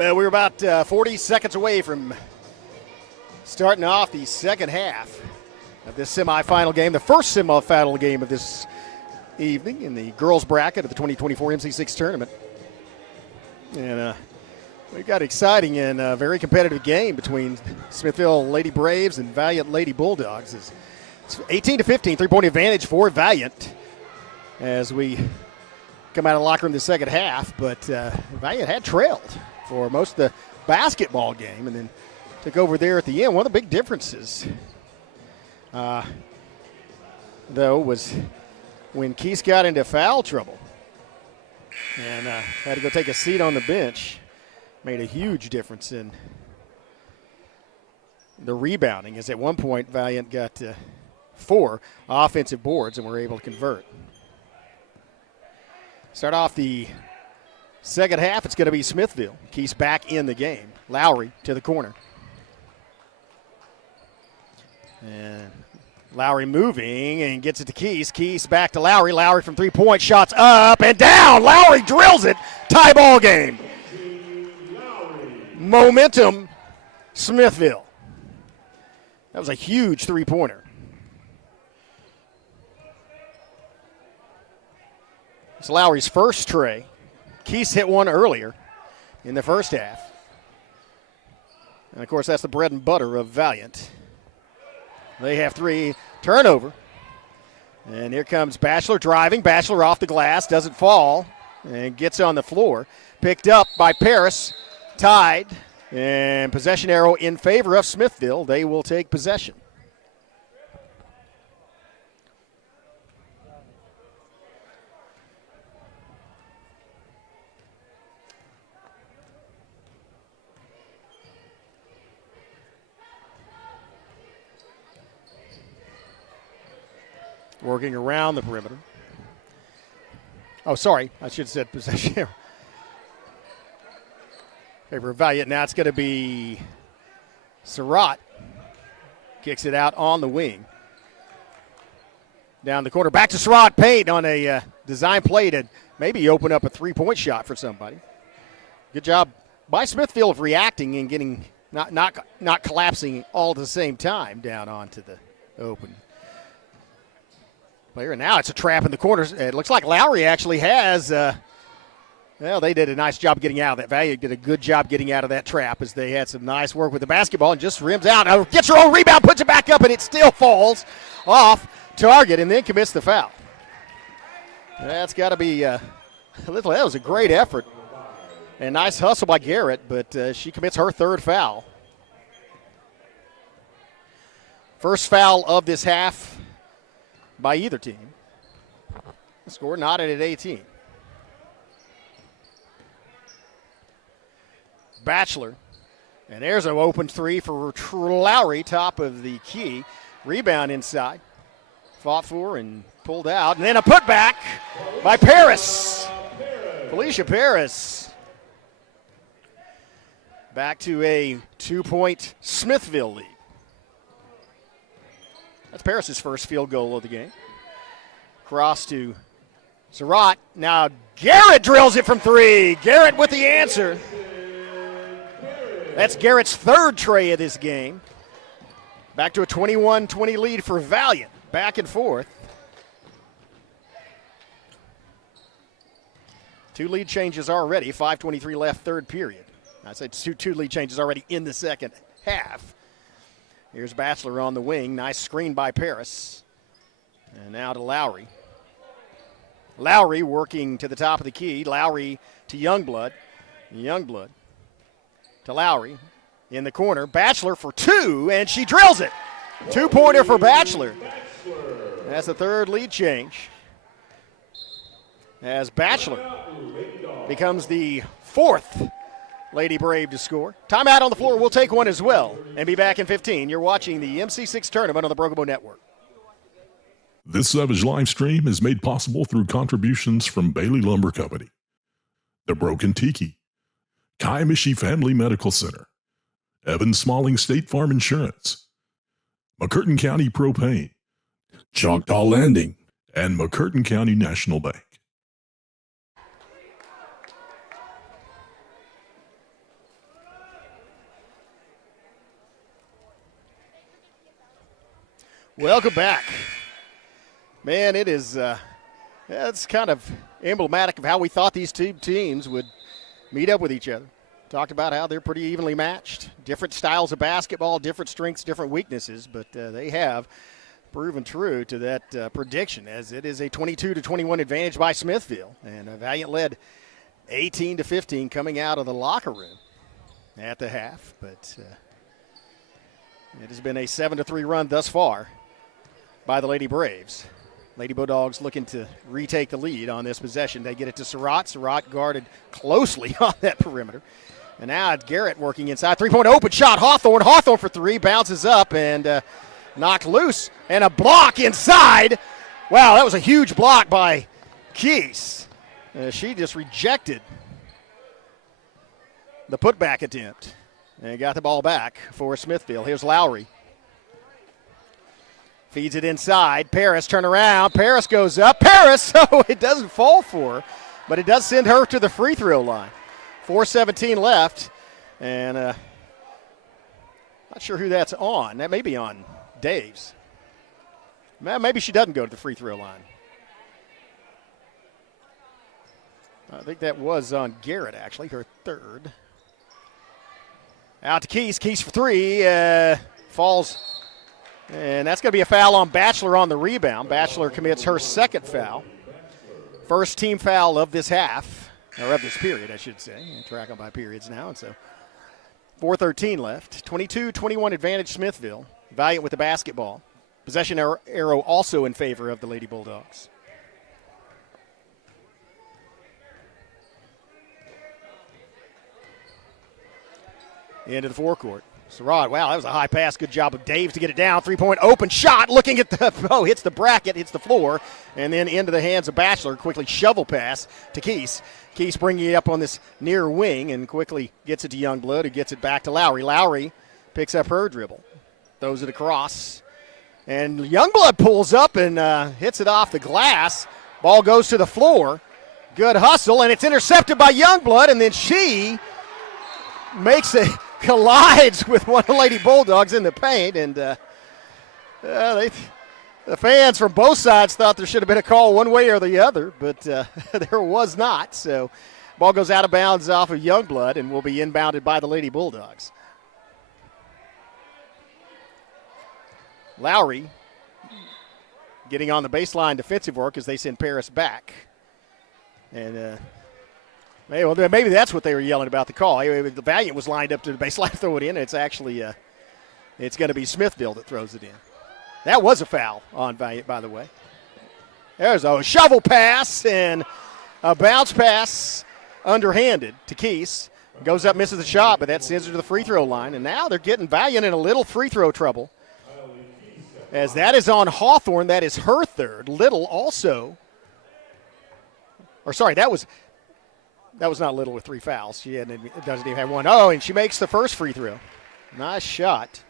Well, we're about 40 seconds away from starting off the second half of this semifinal game, the first semifinal game of this evening in the girls bracket of the 2024 MC-6 tournament. And we've got an exciting and very competitive game between Smithville Lady Braves and Valliant Lady Bulldogs. It's 18-15, three-point advantage for Valliant as we come out of the locker room the second half. But Valliant had trailed for most of the basketball game and then took over there at the end. One of the big differences, though, was when Keese got into foul trouble and had to go take a seat on the bench. Made a huge difference in the rebounding, as at one point Valliant got 4 offensive boards and were able to convert. Start off the second half, it's going to be Smithville. Keese back in the game. Lowry to the corner. And Lowry moving and gets it to Keese. Keese back to Lowry. Lowry from three-point, shots up and down. Lowry drills it. Tie ball game. Momentum, Smithville. That was a huge three-pointer. It's Lowry's first tray. Keese hit one earlier in the first half. And, of course, that's the bread and butter of Valliant. They have 3, turnover. And here comes Batchelor driving. Batchelor off the glass, doesn't fall, and gets on the floor. Picked up by Paris, tied, and possession arrow in favor of Smithville. They will take possession. Working around the perimeter. Oh, sorry. I should have said possession. Favor of Valliant. Now it's going to be Surratt. Kicks it out on the wing. Down the corner. Back to Surratt. Paint on a design play to maybe open up a three-point shot for somebody. Good job by Smithville of reacting and getting not collapsing all at the same time down onto the open player. Now it's a trap in the corners. It looks like Lowry actually has, well, they did a nice job getting out of that. Valliant did a good job getting out of that trap as they had some nice work with the basketball and just rims out. Gets her own rebound, puts it back up, and it still falls off target and then commits the foul. That's got to be that was a great effort. And nice hustle by Garrett, but she commits her third foul. First foul of this half by either team. The score knotted at 18. Batchelor. And there's an open three for Lowry, top of the key. Rebound inside. Fought for and pulled out. And then a putback by Paris. Felicia Paris. Back to a 2-point Smithville lead. That's Paris' first field goal of the game. Cross to Surratt. Now Garrett drills it from 3. Garrett with the answer. That's Garrett's third tray of this game. Back to a 21-20 lead for Valliant. Back and forth. 2 lead changes already. 5:23 left, third period. I said two lead changes already in the second half. Here's Batchelor on the wing. Nice screen by Paris. And now to Lowry. Lowry working to the top of the key. Lowry to Youngblood. Youngblood to Lowry in the corner. Batchelor for 2, and she drills it. 2-pointer for Batchelor. That's the third lead change. As Batchelor becomes the 4th Lady Brave to score. Timeout on the floor. We'll take one as well and be back in 15. You're watching the MC-6 tournament on the Broken Bow Network. This Savage live stream is made possible through contributions from Bailey Lumber Company, The Broken Tiki, Kiamichi Family Medical Center, Evan Smalling State Farm Insurance, McCurtain County Propane, Choctaw Landing, and McCurtain County National Bank. Welcome back. Man, it is it's kind of emblematic of how we thought these two teams would meet up with each other. Talked about how they're pretty evenly matched. Different styles of basketball, different strengths, different weaknesses, but they have proven true to that prediction, as it is a 22-21 advantage by Smithville. And Valliant led 18-15 coming out of the locker room at the half, but it has been a 7-3 run thus far by the Lady Braves. Lady Bulldogs looking to retake the lead on this possession. They get it to Surratt. Surratt guarded closely on that perimeter. And now it's Garrett working inside. Three-point open shot. Hawthorne. Hawthorne for three. Bounces up and knocked loose. And a block inside. Wow, that was a huge block by Keys. She just rejected the putback attempt and got the ball back for Smithville. Here's Lowry. Feeds it inside. Paris turn around. Paris goes up. Paris, oh, it doesn't fall for her, but it does send her to the free throw line. 4:17 left, and not sure who that's on. That may be on Dave's. Maybe she doesn't go to the free throw line. I think that was on Garrett, actually, her third. Out to Keys. Keys for three. Falls. And that's going to be a foul on Batchelor on the rebound. Batchelor commits her second foul. First team foul of this half, or of this period, I should say. I'm tracking by periods now. And so 4:13 left. 22-21 advantage Smithville. Valliant with the basketball. Possession arrow also in favor of the Lady Bulldogs. Into the forecourt. Surratt, wow, that was a high pass. Good job of Dave to get it down. Three-point open shot. Looking at the, hits the bracket, hits the floor, and then into the hands of Batchelor. Quickly shovel pass to Keese. Keese bringing it up on this near wing and quickly gets it to Youngblood, who gets it back to Lowry. Lowry picks up her dribble, throws it across, and Youngblood pulls up and hits it off the glass. Ball goes to the floor. Good hustle, and it's intercepted by Youngblood, and then she makes it. Collides with one of the Lady Bulldogs in the paint, and the fans from both sides thought there should have been a call one way or the other, but there was not. So ball goes out of bounds off of Youngblood and will be inbounded by the Lady Bulldogs. Lowry getting on the baseline defensive work as they send Paris back. And maybe that's what they were yelling about the call. The Valliant was lined up to the baseline to throw it in. It's actually it's going to be Smithville that throws it in. That was a foul on Valliant, by the way. There's a shovel pass and a bounce pass underhanded to Keese. Goes up, misses the shot, but that sends her to the free throw line. And now they're getting Valliant in a little free throw trouble. As that is on Hawthorne. That is her third. Little also. Or sorry, that was not Little with three fouls. She doesn't even have one. Oh, and she makes the first free throw. Nice shot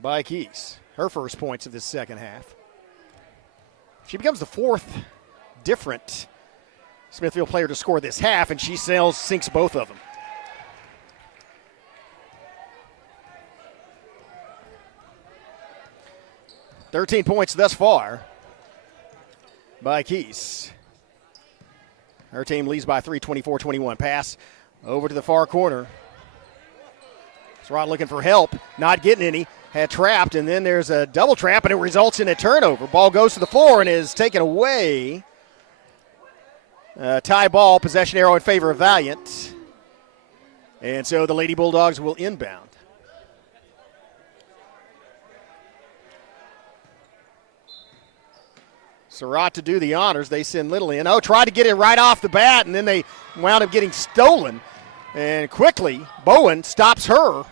by Keys. Her first points of this second half. She becomes the fourth different Smithville player to score this half, and she sinks both of them. "13 points thus far by Keys. Her team leads by 3, 24-21. Pass over to the far corner. Surratt looking for help, not getting any. Had trapped, and then there's a double trap, and it results in a turnover. Ball goes to the floor and is taken away. Tie ball, possession arrow in favor of Valliant. And so the Lady Bulldogs will inbound. Surratt to do the honors. They send Little in. Oh, tried to get it right off the bat, and then they wound up getting stolen. And quickly, Bowen stops her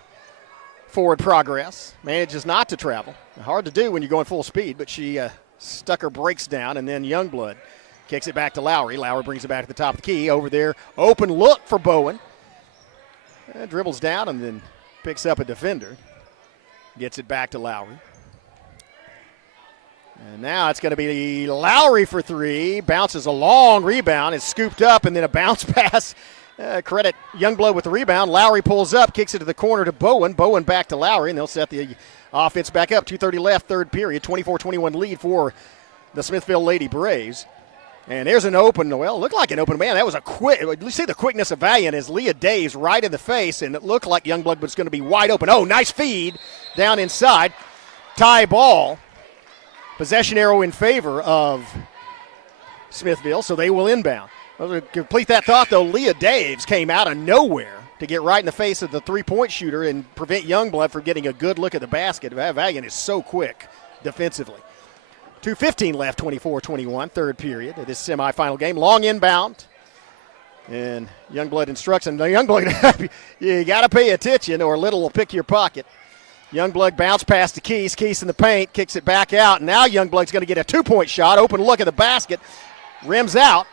forward progress. Manages not to travel. Hard to do when you're going full speed, but she stuck her brakes down, and then Youngblood kicks it back to Lowry. Lowry brings it back to the top of the key. Over there, open look for Bowen. Dribbles down and then picks up a defender. Gets it back to Lowry. And now it's going to be Lowry for three. Bounces a long rebound. Is scooped up, and then a bounce pass Credit Youngblood with the rebound. Lowry pulls up, kicks it to the corner to Bowen. Bowen back to Lowry, and they'll set the offense back up. 2:30 left, third period. 24-21 lead for the Smithville Lady Braves. And there's an open, well, it looked like an open man. That was a quick, you see the quickness of Valliant as Leah Daves right in the face, and it looked like Youngblood was going to be wide open. Oh, nice feed down inside. Tie ball. Possession arrow in favor of Smithville, so they will inbound. Well, to complete that thought, though, Leah Daves came out of nowhere to get right in the face of the three-point shooter and prevent Youngblood from getting a good look at the basket. Valliant is so quick defensively. 2:15 left, 24-21, third period of this semifinal game. Long inbound. And Youngblood instructs him. Youngblood, you got to pay attention or Little will pick your pocket. Youngblood bounce pass to Keese. Keese in the paint, kicks it back out. And now Youngblood's going to get a two-point shot. Open look at the basket. Rims out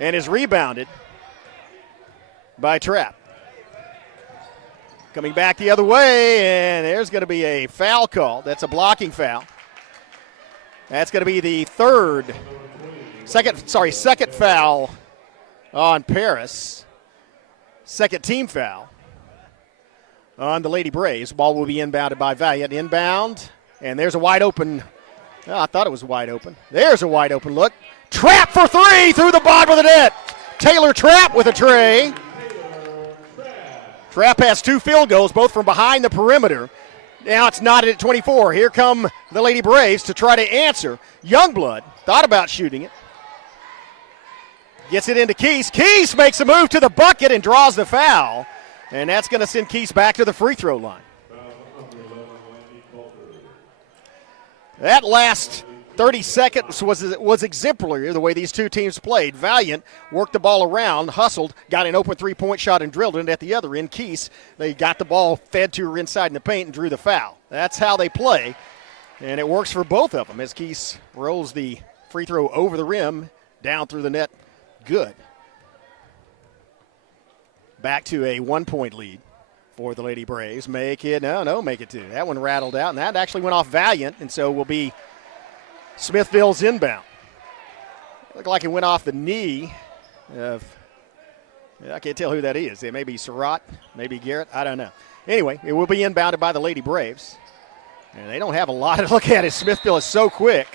and is rebounded by Trapp. Coming back the other way, and there's going to be a foul call. That's a blocking foul. That's going to be the second foul on Paris. Second team foul on the Lady Braves. Ball will be inbounded by Valliant. Inbound, and there's a wide open. Oh, I thought it was wide open. There's a wide open look. Trapp for three through the bottom of the net. Taylor Trapp with a tray. Trapp has two field goals, both from behind the perimeter. Now it's knotted at 24. Here come the Lady Braves to try to answer. Youngblood thought about shooting it. Gets it into Keese. Keese makes a move to the bucket and draws the foul. And that's going to send Keese back to the free throw line. That last 30 seconds was exemplary the way these two teams played. Valliant worked the ball around, hustled, got an open three-point shot and drilled it at the other end. Keese, they got the ball fed to her inside in the paint and drew the foul. That's how they play, and it works for both of them as Keese rolls the free throw over the rim, down through the net. Good. Back to a one-point lead for the Lady Braves. Make it two. That one rattled out, and that actually went off Valliant, and so will be Smithville's inbound. Looked like it went off the knee of, I can't tell who that is. It may be Surratt, maybe Garrett, I don't know. Anyway, it will be inbounded by the Lady Braves. And they don't have a lot to look at as Smithville is so quick.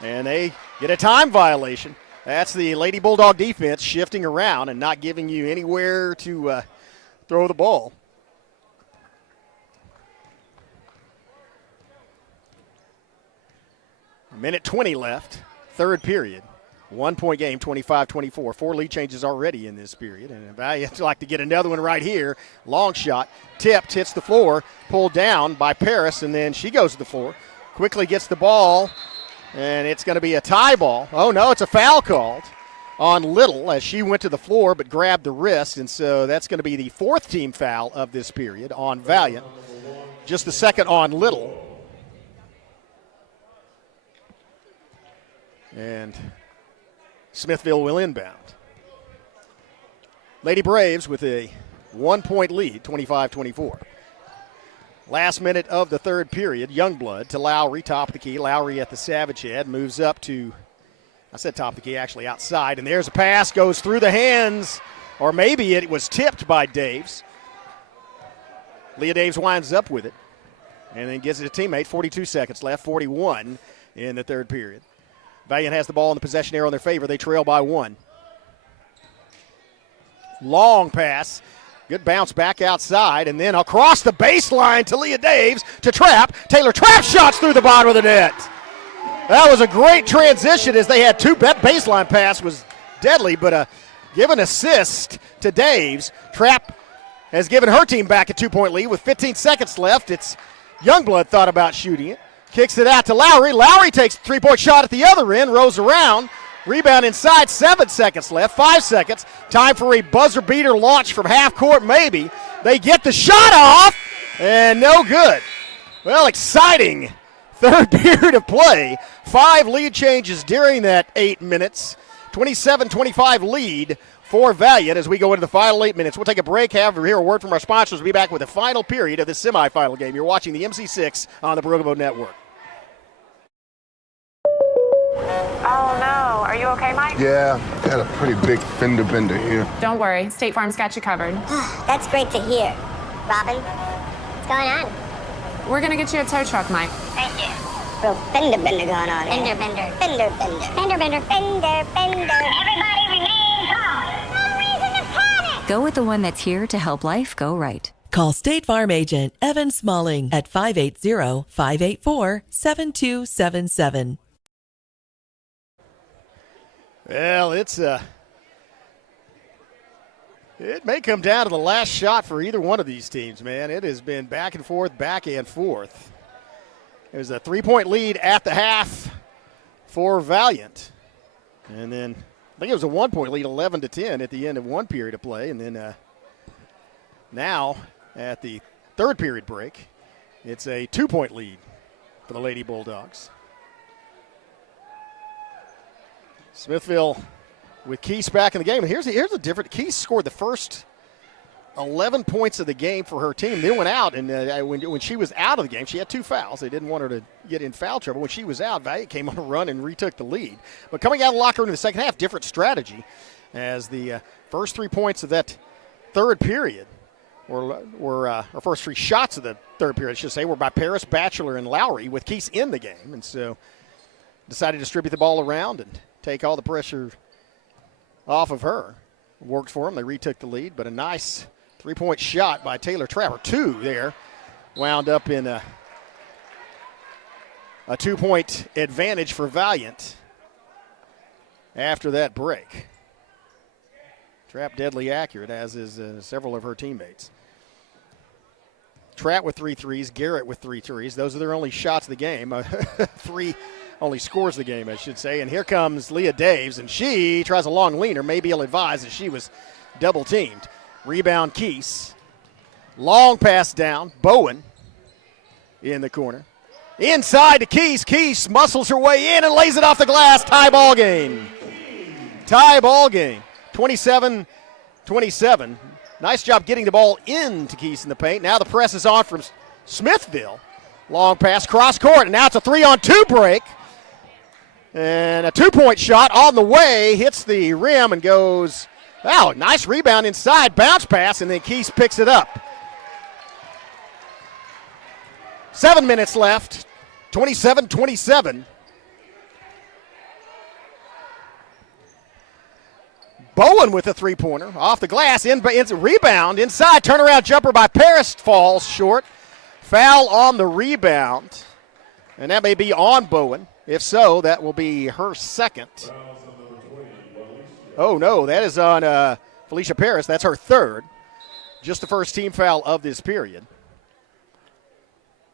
And they get a time violation. That's the Lady Bulldog defense shifting around and not giving you anywhere to throw the ball. Minute 20 left, third period. 1 point game, 25-24. 4 lead changes already in this period. And Valliant like to get another one right here. Long shot, tipped, hits the floor, pulled down by Paris, and then she goes to the floor. Quickly gets the ball, and it's going to be a tie ball. Oh, no, it's a foul called on Little as she went to the floor but grabbed the wrist. And so that's going to be the fourth team foul of this period on Valliant. Just the second on Little. And Smithville will inbound. Lady Braves with a 1 point lead, 25-24. Last minute of the third period, Youngblood to Lowry, top of the key. Lowry at the Savage head, moves up to, I said top of the key, actually outside. And there's a pass, goes through the hands, or maybe it was tipped by Daves. Leah Daves winds up with it and then gives it to teammate. 42 seconds left, 41 in the third period. Valliant has the ball in the possession arrow in their favor. They trail by 1. Long pass. Good bounce back outside, and then across the baseline to Leah Daves to Trapp. Taylor Trapp shots through the bottom of the net. That was a great transition as they had two. That baseline pass was deadly, but give an assist to Daves. Trapp has given her team back a 2 point lead with 15 seconds left. It's Youngblood thought about shooting it. Kicks it out to Lowry. Lowry takes a 3 point shot at the other end, rolls around. Rebound inside, 7 seconds left, 5 seconds. Time for a buzzer beater launch from half court, maybe. They get the shot off, and no good. Well, exciting third period of play. 5 lead changes during that 8 minutes. 27-25 lead for Valliant as we go into the final 8 minutes. We'll take a break, have hear a word from our sponsors. We'll be back with the final period of the semifinal game. You're watching the MC-6 on the Brugamo Network. Oh no, are you okay, Mike? Yeah, got a pretty big fender bender here. Don't worry. State Farm's got you covered. That's great to hear. Robin, what's going on? We're going to get you a tow truck, Mike. Thank you. Real fender bender going on. Fender bender. Fender bender. Fender bender. Fender bender. Everybody remain calm. No reason to panic. Go with the one that's here to help life go right. Call State Farm agent Evan Smalling at 580-584-7277. Well, it may come down to the last shot for either one of these teams, man. It has been back and forth, back and forth. It was a 3-point lead at the half for Valliant. And then I think it was a 1-point lead, 11-10 at the end of one period of play. And then now at the third period break, it's a 2-point lead for the Lady Bulldogs. Smithville with Keese back in the game. And here's the difference. Keese scored the first 11 points of the game for her team. Then went out, and when she was out of the game, she had 2 fouls. They didn't want her to get in foul trouble. When she was out, Valliant came on a run and retook the lead. But coming out of the locker room in the second half, different strategy, as the first 3 points of that third period or first 3 shots of the third period, I should say, were by Paris, Batchelor, and Lowry with Keese in the game. And so decided to distribute the ball around and take all the pressure off of her. Worked for them. They retook the lead, but a nice 3-point shot by Taylor Trapper. 2 there. Wound up in a 2-point advantage for Valliant after that break. Trapp deadly accurate, as is several of her teammates. Trapp with 3 threes, Garrett with 3 threes. Those are their only shots of the game. 3 only scores the game, I should say. And here comes Leah Daves, and she tries a long leaner. Maybe he'll advise that she was double-teamed. Rebound, Keese. Long pass down. Bowen in the corner. Inside to Keese. Keese muscles her way in and lays it off the glass. Tie ball game. Tie ball game. 27-27. Nice job getting the ball into Keese in the paint. Now the press is on from Smithville. Long pass, cross court, and now it's a 3-on-2 break. And a 2-point shot on the way, hits the rim and goes, wow, nice rebound inside, bounce pass, and then Keese picks it up. 7 minutes left, 27-27. Bowen with a 3-pointer off the glass, rebound inside, turnaround jumper by Paris falls short. Foul on the rebound, and that may be on Bowen. If so, that will be her second. Oh, no, that is on Felicia Paris. That's her third. Just the first team foul of this period.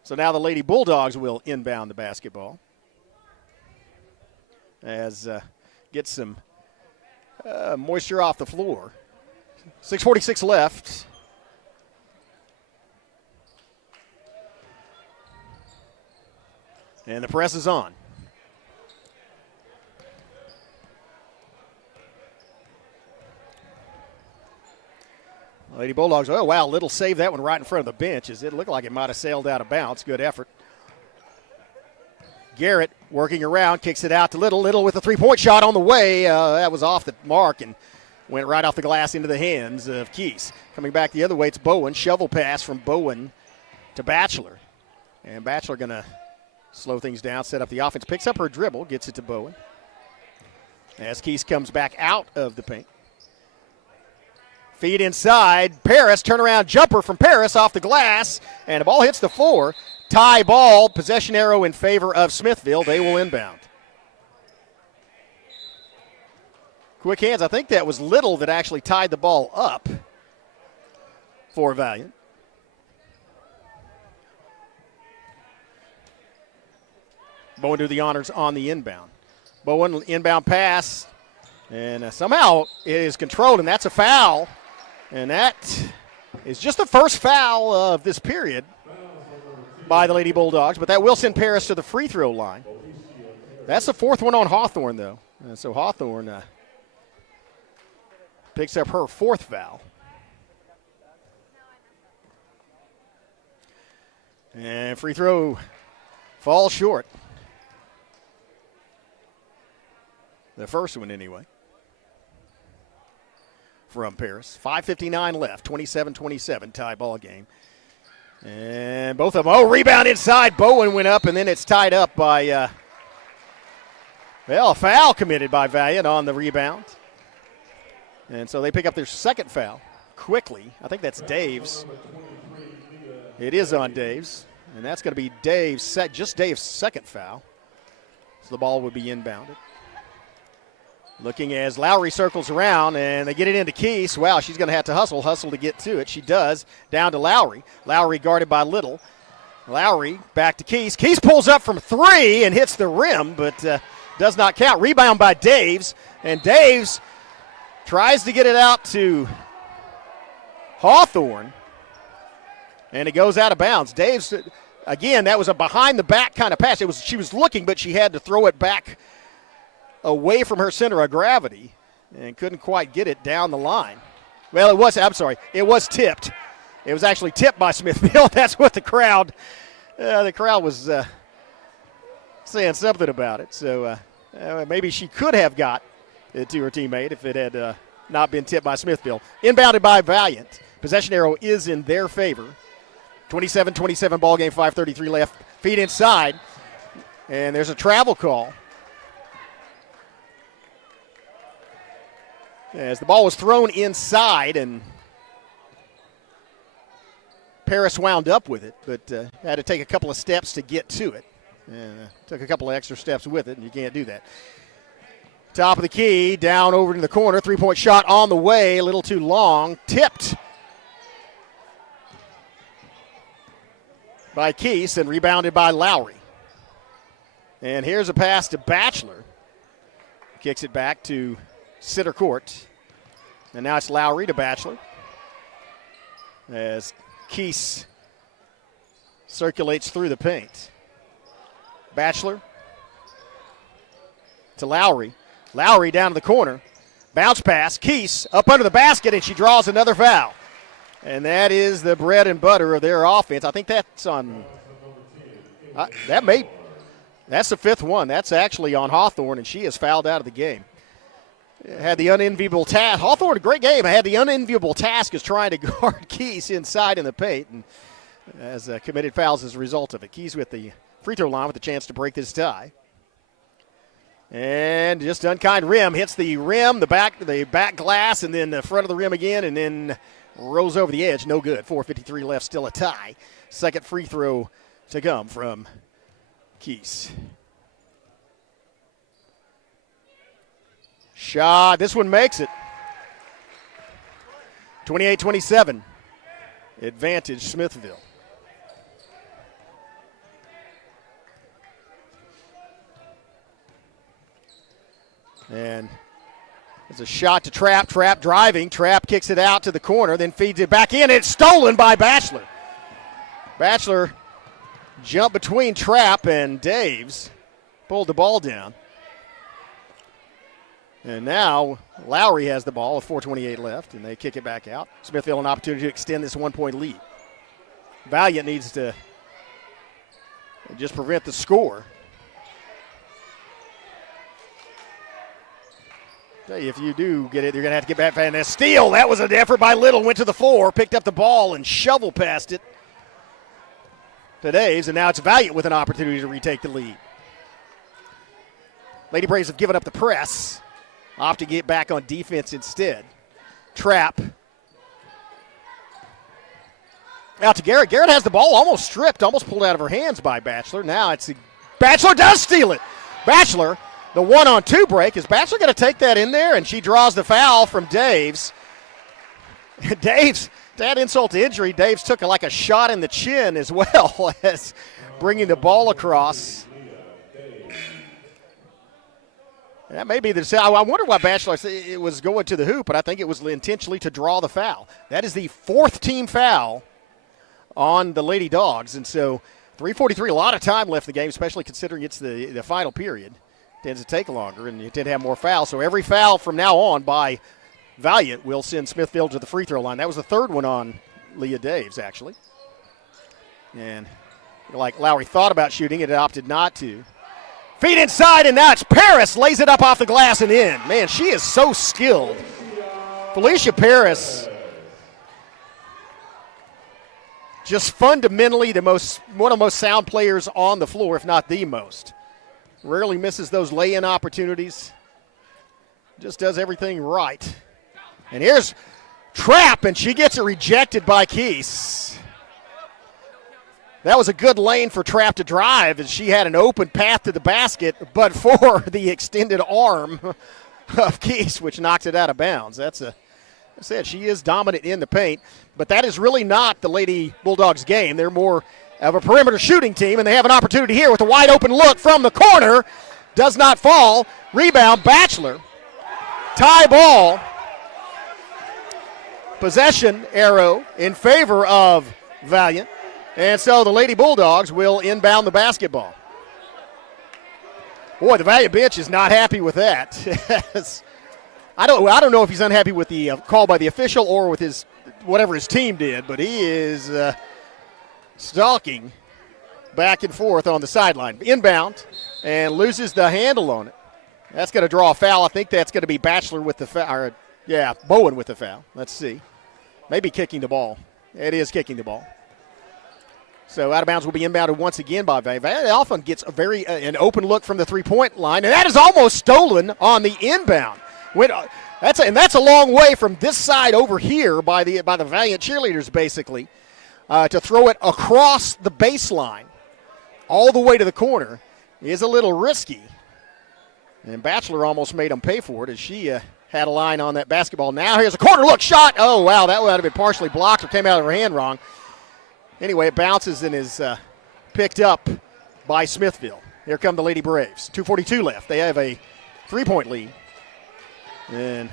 So now the Lady Bulldogs will inbound the basketball. As get some moisture off the floor. 6:46 left. And the press is on. Lady Bulldogs, oh, wow, Little saved that one right in front of the bench as it looked like it might have sailed out of bounds. Good effort. Garrett working around, kicks it out to Little. Little with a 3-point shot on the way. That was off the mark and went right off the glass into the hands of Keese. Coming back the other way, it's Bowen. Shovel pass from Bowen to Batchelor. And Batchelor going to slow things down, set up the offense. Picks up her dribble, gets it to Bowen. As Keese comes back out of the paint. Feed inside. Paris, turnaround jumper from Paris off the glass. And the ball hits the floor. Tie ball, possession arrow in favor of Smithville. They will inbound. Quick hands. I think that was Little that actually tied the ball up for Valliant. Bowen do the honors on the inbound. Bowen inbound pass. And somehow it is controlled, and that's a foul. And that is just the first foul of this period by the Lady Bulldogs, but that will send Paris to the free throw line. That's the 4th one on Hawthorne, though. And so Hawthorne picks up her 4th foul. And free throw falls short. The first one, anyway, from Paris. 5:59 left, 27-27, tie ball game. And both of them, rebound inside. Bowen went up, and then it's tied up by, a foul committed by Valliant on the rebound. And so they pick up their second foul quickly. I think that's Dave's. It is on Dave's, and that's going to be Dave's second foul. So the ball would be inbounded. Looking as Lowry circles around, and they get it into Keese. Wow, she's going to have to hustle to get to it. She does. Down to Lowry. Lowry guarded by Little. Lowry back to Keese. Keese pulls up from three and hits the rim, but does not count. Rebound by Daves, and Daves tries to get it out to Hawthorne, and it goes out of bounds. Daves, again, that was a behind-the-back kind of pass. She was looking, but she had to throw it back away from her center of gravity and couldn't quite get it down the line. Well, it was tipped. It was actually tipped by Smithville. That's what the crowd was saying something about it. So maybe she could have got it to her teammate if it had not been tipped by Smithville. Inbounded by Valliant. Possession arrow is in their favor. 27-27 ball game, 5:33 left. Feet inside, and there's a travel call. As the ball was thrown inside, and Paris wound up with it, but had to take a couple of steps to get to it. Took a couple of extra steps with it, and you can't do that. Top of the key, down over to the corner. Three-point shot on the way, a little too long. Tipped by Keese and rebounded by Lowry. And here's a pass to Batchelor. Kicks it back to center court. And now it's Lowry to Batchelor as Keese circulates through the paint. Batchelor to Lowry. Lowry down to the corner. Bounce pass. Keese up under the basket, and she draws another foul. And that is the bread and butter of their offense. I think that's on that's the fifth one. That's actually on Hawthorne, and she is fouled out of the game. Had the unenviable task. Hawthorne, a great game. Had the unenviable task is trying to guard Keese inside in the paint, and as committed fouls as a result of it. Keese with the free throw line with a chance to break this tie. And just unkind rim. Hits the rim, the back glass, and then the front of the rim again, and then rolls over the edge. No good. 4:53 left, still a tie. Second free throw to come from Keese. Shot. This one makes it. 28-27. Advantage Smithville. And there's a shot to Trapp. Trapp driving. Trapp kicks it out to the corner, then feeds it back in. It's stolen by Batchelor. Batchelor jumped between Trapp and Daves. Pulled the ball down. And now Lowry has the ball with 4:28 left, and they kick it back out. Smithville an opportunity to extend this one-point lead. Valliant needs to just prevent the score. Tell you, if you do get it, you're going to have to get back. And a steal. That was an effort by Little. Went to the floor, picked up the ball, and shovel passed it to Daves. And now it's Valliant with an opportunity to retake the lead. Lady Braves have given up the press. Opt to get back on defense instead. Trapp. Out to Garrett. Garrett has the ball almost stripped, almost pulled out of her hands by Batchelor. Now it's Batchelor does steal it. Batchelor, the 1-on-2 break. Is Batchelor going to take that in there? And she draws the foul from Daves. Daves, to add insult to injury, Daves took like a shot in the chin as well as bringing the ball across. That may be the. I wonder why Batchelor it was going to the hoop, but I think it was intentionally to draw the foul. That is the fourth team foul on the Lady Dogs, and so 3:43, a lot of time left in the game, especially considering it's the final period. It tends to take longer, and you tend to have more fouls. So every foul from now on by Valliant will send Smithville to the free throw line. That was the third one on Leah Daves, actually. And like Lowry thought about shooting, it opted not to. Feet inside, and now it's Paris. Lays it up off the glass and in. Man, she is so skilled. Felicia Paris, just fundamentally one of the most sound players on the floor, if not the most. Rarely misses those lay-in opportunities. Just does everything right. And here's Trapp, and she gets it rejected by Keese. That was a good lane for Trapp to drive, as she had an open path to the basket, but for the extended arm of Keese, which knocks it out of bounds. I said she is dominant in the paint, but that is really not the Lady Bulldogs game. They're more of a perimeter shooting team, and they have an opportunity here with a wide open look from the corner. Does not fall. Rebound, Batchelor. Tie ball. Possession arrow in favor of Valliant. And so the Lady Bulldogs will inbound the basketball. Boy, the Valliant bench is not happy with that. I don't know if he's unhappy with the call by the official or with whatever his team did, but he is stalking back and forth on the sideline. Inbound and loses the handle on it. That's going to draw a foul. I think that's going to be Batchelor with the foul. Bowen with the foul. Let's see. Maybe kicking the ball. It is kicking the ball. So out of bounds will be inbounded once again by Valliant. Valliant often gets an open look from the three-point line, and that is almost stolen on the inbound. That's a long way from this side over here by the Valliant cheerleaders, basically, to throw it across the baseline all the way to the corner is a little risky. And Batchelor almost made him pay for it as she had a line on that basketball. Now here's a corner look shot. Oh, wow, that would have been partially blocked or came out of her hand wrong. Anyway, it bounces and is picked up by Smithville. Here come the Lady Braves. 2:42 left. They have a 3-point lead. And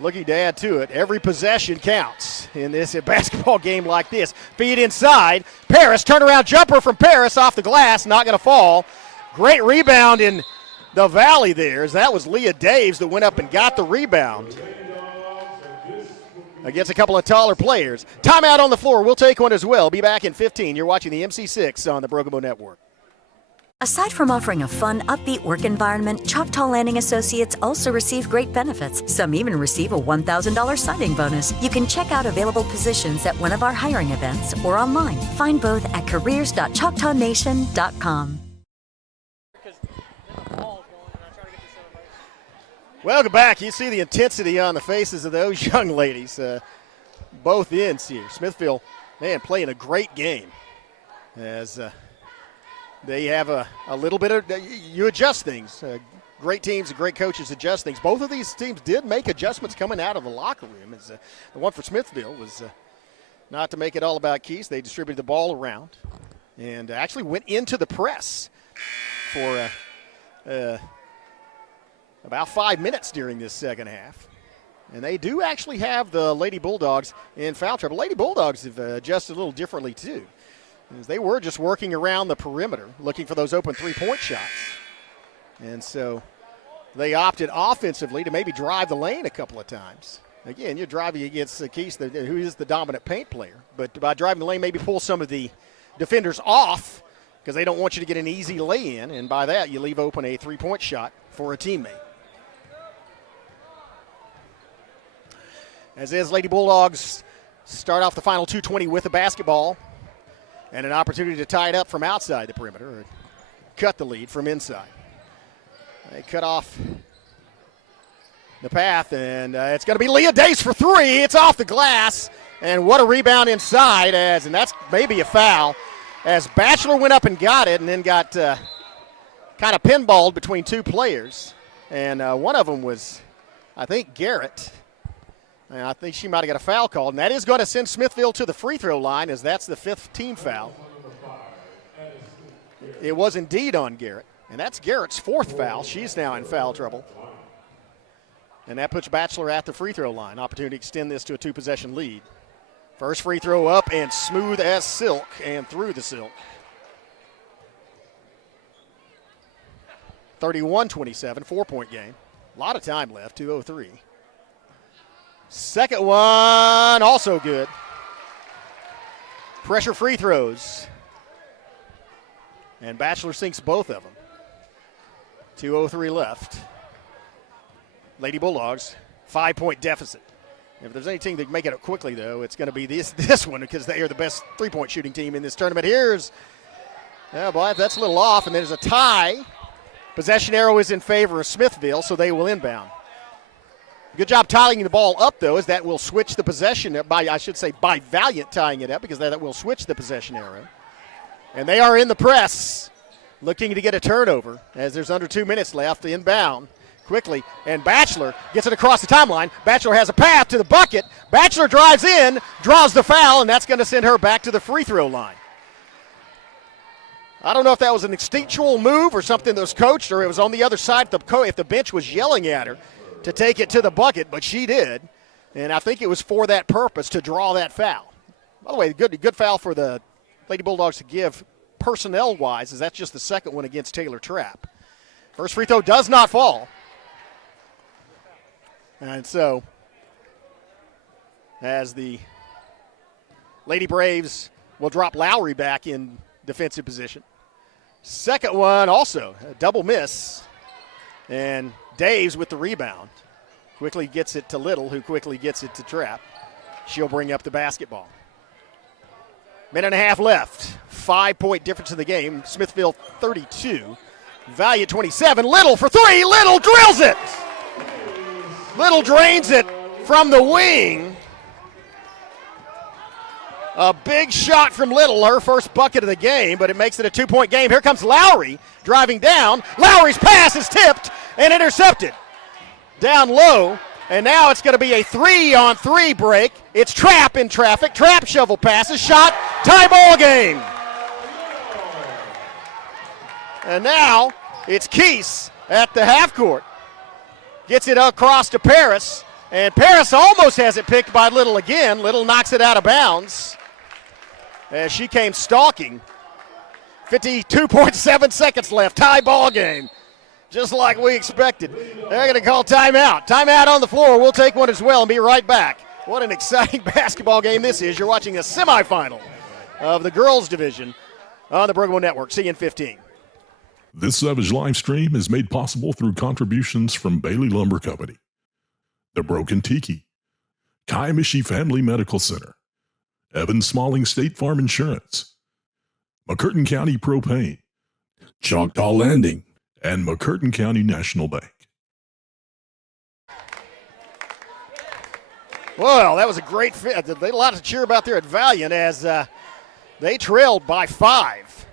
looking to add to it, every possession counts in this basketball game like this. Feed inside. Paris, turnaround jumper from Paris off the glass, not going to fall. Great rebound in the valley there, as that was Leah Daves that went up and got the rebound against a couple of taller players. Timeout on the floor. We'll take one as well. Be back in 15. You're watching the MC-6 on the Broken Bow Network. Aside from offering a fun, upbeat work environment, Choctaw Landing Associates also receive great benefits. Some even receive a $1,000 signing bonus. You can check out available positions at one of our hiring events or online. Find both at careers.choctawnation.com. Welcome back. You see the intensity on the faces of those young ladies. Both ends here. Smithville, man, playing a great game as they have a little bit of – you adjust things. Great teams and great coaches adjust things. Both of these teams did make adjustments coming out of the locker room. As the one for Smithville was not to make it all about Keys. They distributed the ball around and actually went into the press for about 5 minutes during this second half. And they do actually have the Lady Bulldogs in foul trouble. Lady Bulldogs have adjusted a little differently too, as they were just working around the perimeter, looking for those open three-point shots. And so they opted offensively to maybe drive the lane a couple of times. Again, you're driving against Keese, who is the dominant paint player. But by driving the lane, maybe pull some of the defenders off because they don't want you to get an easy lay-in. And by that, you leave open a three-point shot for a teammate. As is, Lady Bulldogs start off the final 2:20 with the basketball and an opportunity to tie it up from outside the perimeter or cut the lead from inside. They cut off the path, and it's going to be Leah Dace for three. It's off the glass, and what a rebound inside, and that's maybe a foul, as Batchelor went up and got it and then got kind of pinballed between two players, and one of them was, I think, Garrett. And I think she might have got a foul called, and that is going to send Smithville to the free throw line, as that's the fifth team foul. It was indeed on Garrett, and that's Garrett's fourth foul. She's now in foul trouble. And that puts Batchelor at the free throw line. Opportunity to extend this to a two-possession lead. First free throw up and smooth as silk and through the silk. 31-27, 4-point game. A lot of time left, 2:03. Second one, also good. Pressure free throws. And Batchelor sinks both of them. 2:03 left. Lady Bulldogs, 5-point deficit. If there's any team that can make it quickly, though, it's going to be this one because they are the best three-point shooting team in this tournament. Here's, oh boy, that's a little off, and there's a tie. Possession arrow is in favor of Smithville, so they will inbound. Good job tying the ball up, though, as that will switch the possession by Valliant tying it up because that will switch the possession arrow. And they are in the press, looking to get a turnover as there's under 2 minutes left. The inbound quickly, and Batchelor gets it across the timeline. Batchelor has a path to the bucket. Batchelor drives in, draws the foul, and that's going to send her back to the free throw line. I don't know if that was an instinctual move or something that was coached, or it was on the other side if the bench was yelling at her to take it to the bucket, but she did. And I think it was for that purpose, to draw that foul. By the way, good foul for the Lady Bulldogs to give personnel-wise, as that's just the second one against Taylor Trapp. First free throw does not fall. And so, as the Lady Braves will drop Lowry back in defensive position. Second one also, a double miss. And Daves with the rebound. Quickly gets it to Little, who quickly gets it to Trapp. She'll bring up the basketball. Minute and a half left. 5-point difference in the game. Smithville 32. Valliant 27. Little for three. Little drills it. Little drains it from the wing. A big shot from Little, her first bucket of the game, but it makes it a 2-point game. Here comes Lowry driving down. Lowry's pass is tipped and intercepted. Down low, and now it's going to be a 3-on-3 break. It's Trapp in traffic. Trapp shovel passes, shot, tie ball game. And now it's Keese at the half court. Gets it across to Paris, and Paris almost has it picked by Little again. Little knocks it out of bounds as she came stalking. 52.7 seconds left, tie ball game, just like we expected. They're going to call timeout. Timeout on the floor. We'll take one as well and be right back. What an exciting basketball game this is. You're watching a semifinal of the girls division on the Bergamo Network, CN15. This Savage live stream is made possible through contributions from Bailey Lumber Company, The Broken Tiki, Kiamichi Family Medical Center, Evan Smalling State Farm Insurance, McCurtain County Propane, Choctaw Landing, and McCurtain County National Bank. Well, that was a great fit. They had a lot to cheer about there at Valliant as they trailed by 5.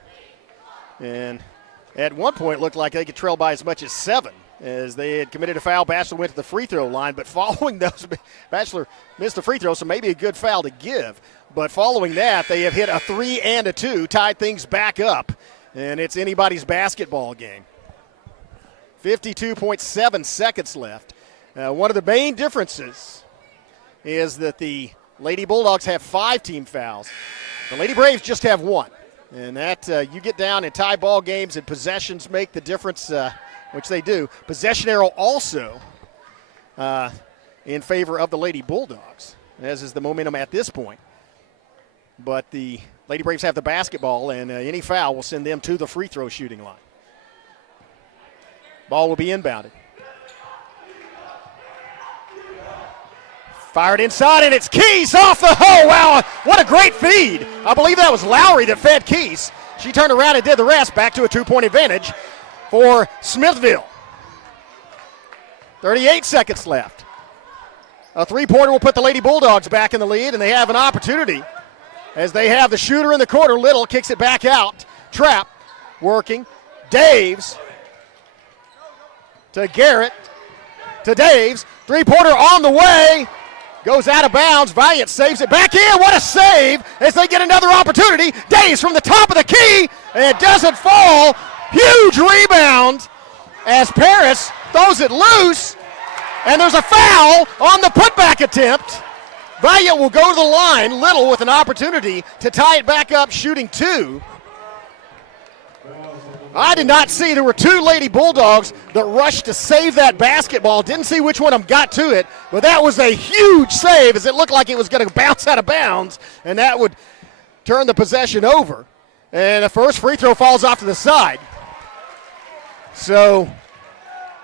And at one point, it looked like they could trail by as much as 7 as they had committed a foul. Batchelor went to the free throw line, but following those, Batchelor missed the free throw, so maybe a good foul to give. But following that, they have hit a 3 and a 2, tied things back up, and it's anybody's basketball game. 52.7 seconds left. One of the main differences is that the Lady Bulldogs have 5 team fouls. The Lady Braves just have 1. And that you get down in tie ball games and possessions make the difference, which they do. Possession arrow also in favor of the Lady Bulldogs, as is the momentum at this point. But the Lady Braves have the basketball, and any foul will send them to the free throw shooting line. Ball will be inbounded. Fired inside, and it's Keese off the hole. Wow, what a great feed. I believe that was Lowry that fed Keese. She turned around and did the rest, back to a 2-point advantage for Smithville. 38 seconds left. A 3-pointer will put the Lady Bulldogs back in the lead, and they have an opportunity as they have the shooter in the corner. Little kicks it back out. Trapp working. Daves to Garrett to Daves. 3-pointer on the way. Goes out of bounds. Valliant saves it back in. What a save as they get another opportunity. Daves from the top of the key. And it doesn't fall. Huge rebound as Paris throws it loose. And there's a foul on the putback attempt. Valliant will go to the line. Little with an opportunity to tie it back up, shooting 2. I did not see. There were 2 Lady Bulldogs that rushed to save that basketball. Didn't see which one of them got to it, but that was a huge save as it looked like it was going to bounce out of bounds, and that would turn the possession over. And the first free throw falls off to the side. So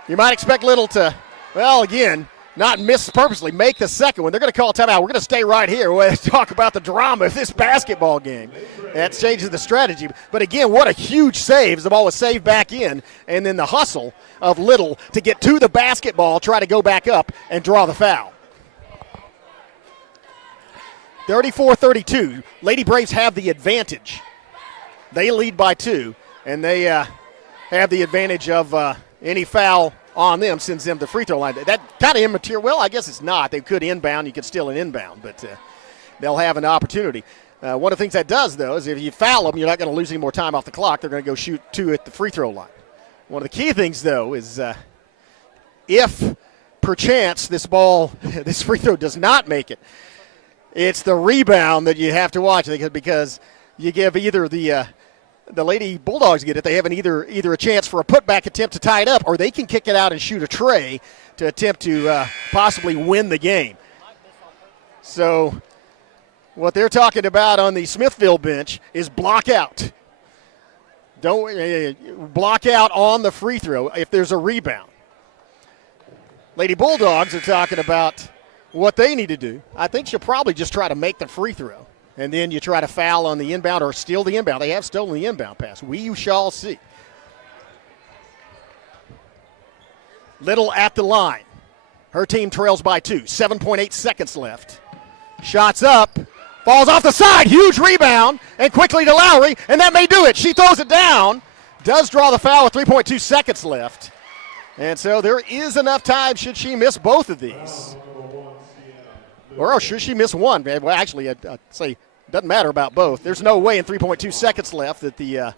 You might expect Little to, well, again, not miss purposely, make the second one. They're going to call timeout. We're going to stay right here. We'll talk about the drama of this basketball game. That changes the strategy. But again, what a huge save as the ball was saved back in, and then the hustle of Little to get to the basketball, try to go back up and draw the foul. 34-32. Lady Braves have the advantage. They lead by 2, and they have the advantage of any foul on them sends them to the free throw line. That kind of immaterial. Well, I guess it's not. They could inbound. You could steal an inbound, but they'll have an opportunity. One of the things that does, though, is if you foul them, you're not going to lose any more time off the clock. They're going to go shoot 2 at the free throw line. One of the key things, though, is if perchance this free throw does not make it, it's the rebound that you have to watch because you give either the Lady Bulldogs get it. They have either a chance for a putback attempt to tie it up, or they can kick it out and shoot a tray to attempt to possibly win the game. So what they're talking about on the Smithville bench is block out. Don't block out on the free throw if there's a rebound. Lady Bulldogs are talking about what they need to do. I think she'll probably just try to make the free throw, and then you try to foul on the inbound or steal the inbound. They have stolen the inbound pass. We shall see. Little at the line. Her team trails by 2. 7.8 seconds left. Shots up. Falls off the side. Huge rebound. And quickly to Lowry, and that may do it. She throws it down. Does draw the foul with 3.2 seconds left. And so there is enough time should she miss both of these. Or should she miss one? Well, actually, I'd say it doesn't matter about both. There's no way in 3.2 seconds left that the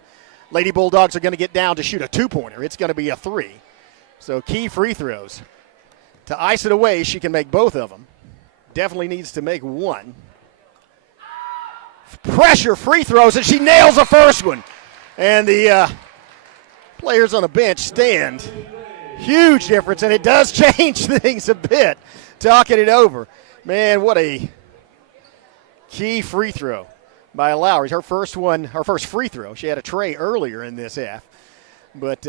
Lady Bulldogs are going to get down to shoot a 2-pointer. It's going to be a 3. So key free throws. To ice it away, she can make both of them. Definitely needs to make one. Pressure free throws, and she nails the first one. And the players on the bench stand. Huge difference, and it does change things a bit. Talking it over. Man, what a key free throw by Lowry. Her first free throw. She had a tray earlier in this half. But,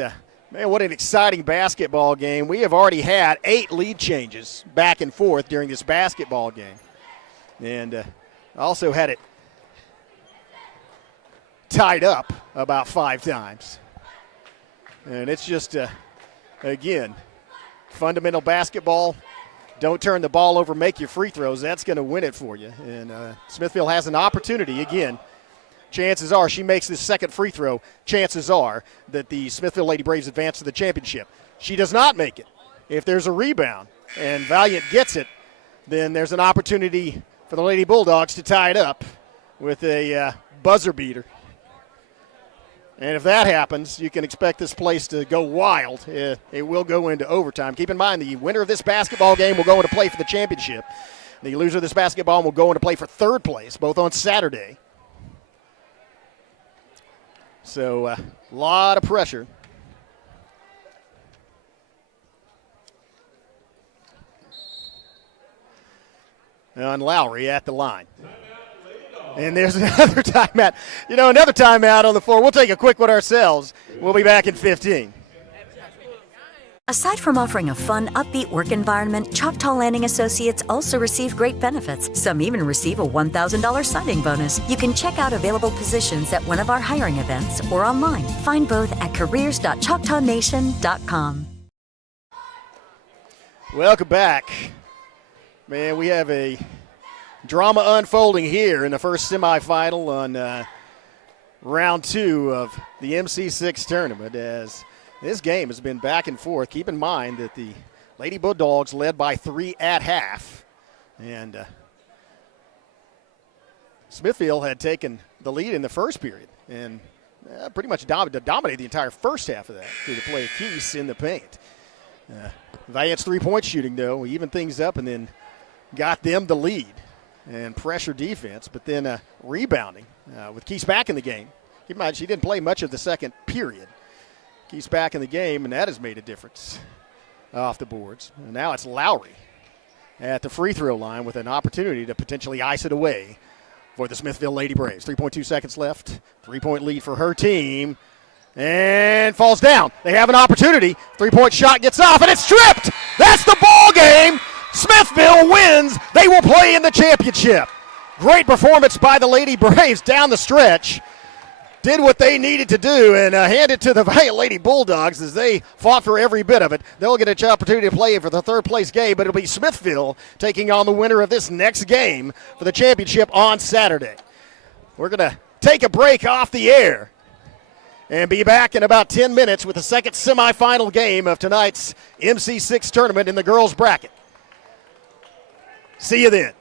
man, what an exciting basketball game. We have already had 8 lead changes back and forth during this basketball game. And also had it tied up about 5 times. And it's just, again, fundamental basketball. Don't turn the ball over, make your free throws. That's going to win it for you. And Smithville has an opportunity again. Chances are she makes this second free throw. Chances are that the Smithville Lady Braves advance to the championship. She does not make it. If there's a rebound and Valliant gets it, then there's an opportunity for the Lady Bulldogs to tie it up with a buzzer beater. And if that happens, you can expect this place to go wild. It will go into overtime. Keep in mind, the winner of this basketball game will go into play for the championship. The loser of this basketball will go into play for 3rd place, both on Saturday. So a lot of pressure. On Lowry at the line. And there's another timeout. Another timeout on the floor. We'll take a quick one ourselves. We'll be back in 15. Aside from offering a fun, upbeat work environment, Choctaw Landing Associates also receive great benefits. Some even receive a $1,000 signing bonus. You can check out available positions at one of our hiring events or online. Find both at careers.choctawnation.com. Welcome back. Man, we have a drama unfolding here in the first semifinal on round 2 of the MC-6 tournament, as this game has been back and forth. Keep in mind that the Lady Bulldogs led by 3 at half, and Smithville had taken the lead in the first period and pretty much dominated the entire first half of that through the play of Keese in the paint. Valliant's 3-point shooting, though, evened things up and then got them the lead. And pressure defense, but then rebounding with Keese back in the game. Keep in mind, she didn't play much of the second period. Keese back in the game, and that has made a difference off the boards. And now it's Lowry at the free throw line with an opportunity to potentially ice it away for the Smithville Lady Braves. 3.2 seconds left. 3-point lead for her team. and falls down. They have an opportunity. Three-point shot gets off, and it's tripped. That's the ball game. Smithville wins. They will play in the championship. Great performance by the Lady Braves down the stretch. Did what they needed to do and hand it to the Valliant Lady Bulldogs as they fought for every bit of it. They'll get an opportunity to play for the third-place game, but it'll be Smithville taking on the winner of this next game for the championship on Saturday. We're going to take a break off the air and be back in about 10 minutes with the second semifinal game of tonight's MC-6 tournament in the girls bracket. See you then.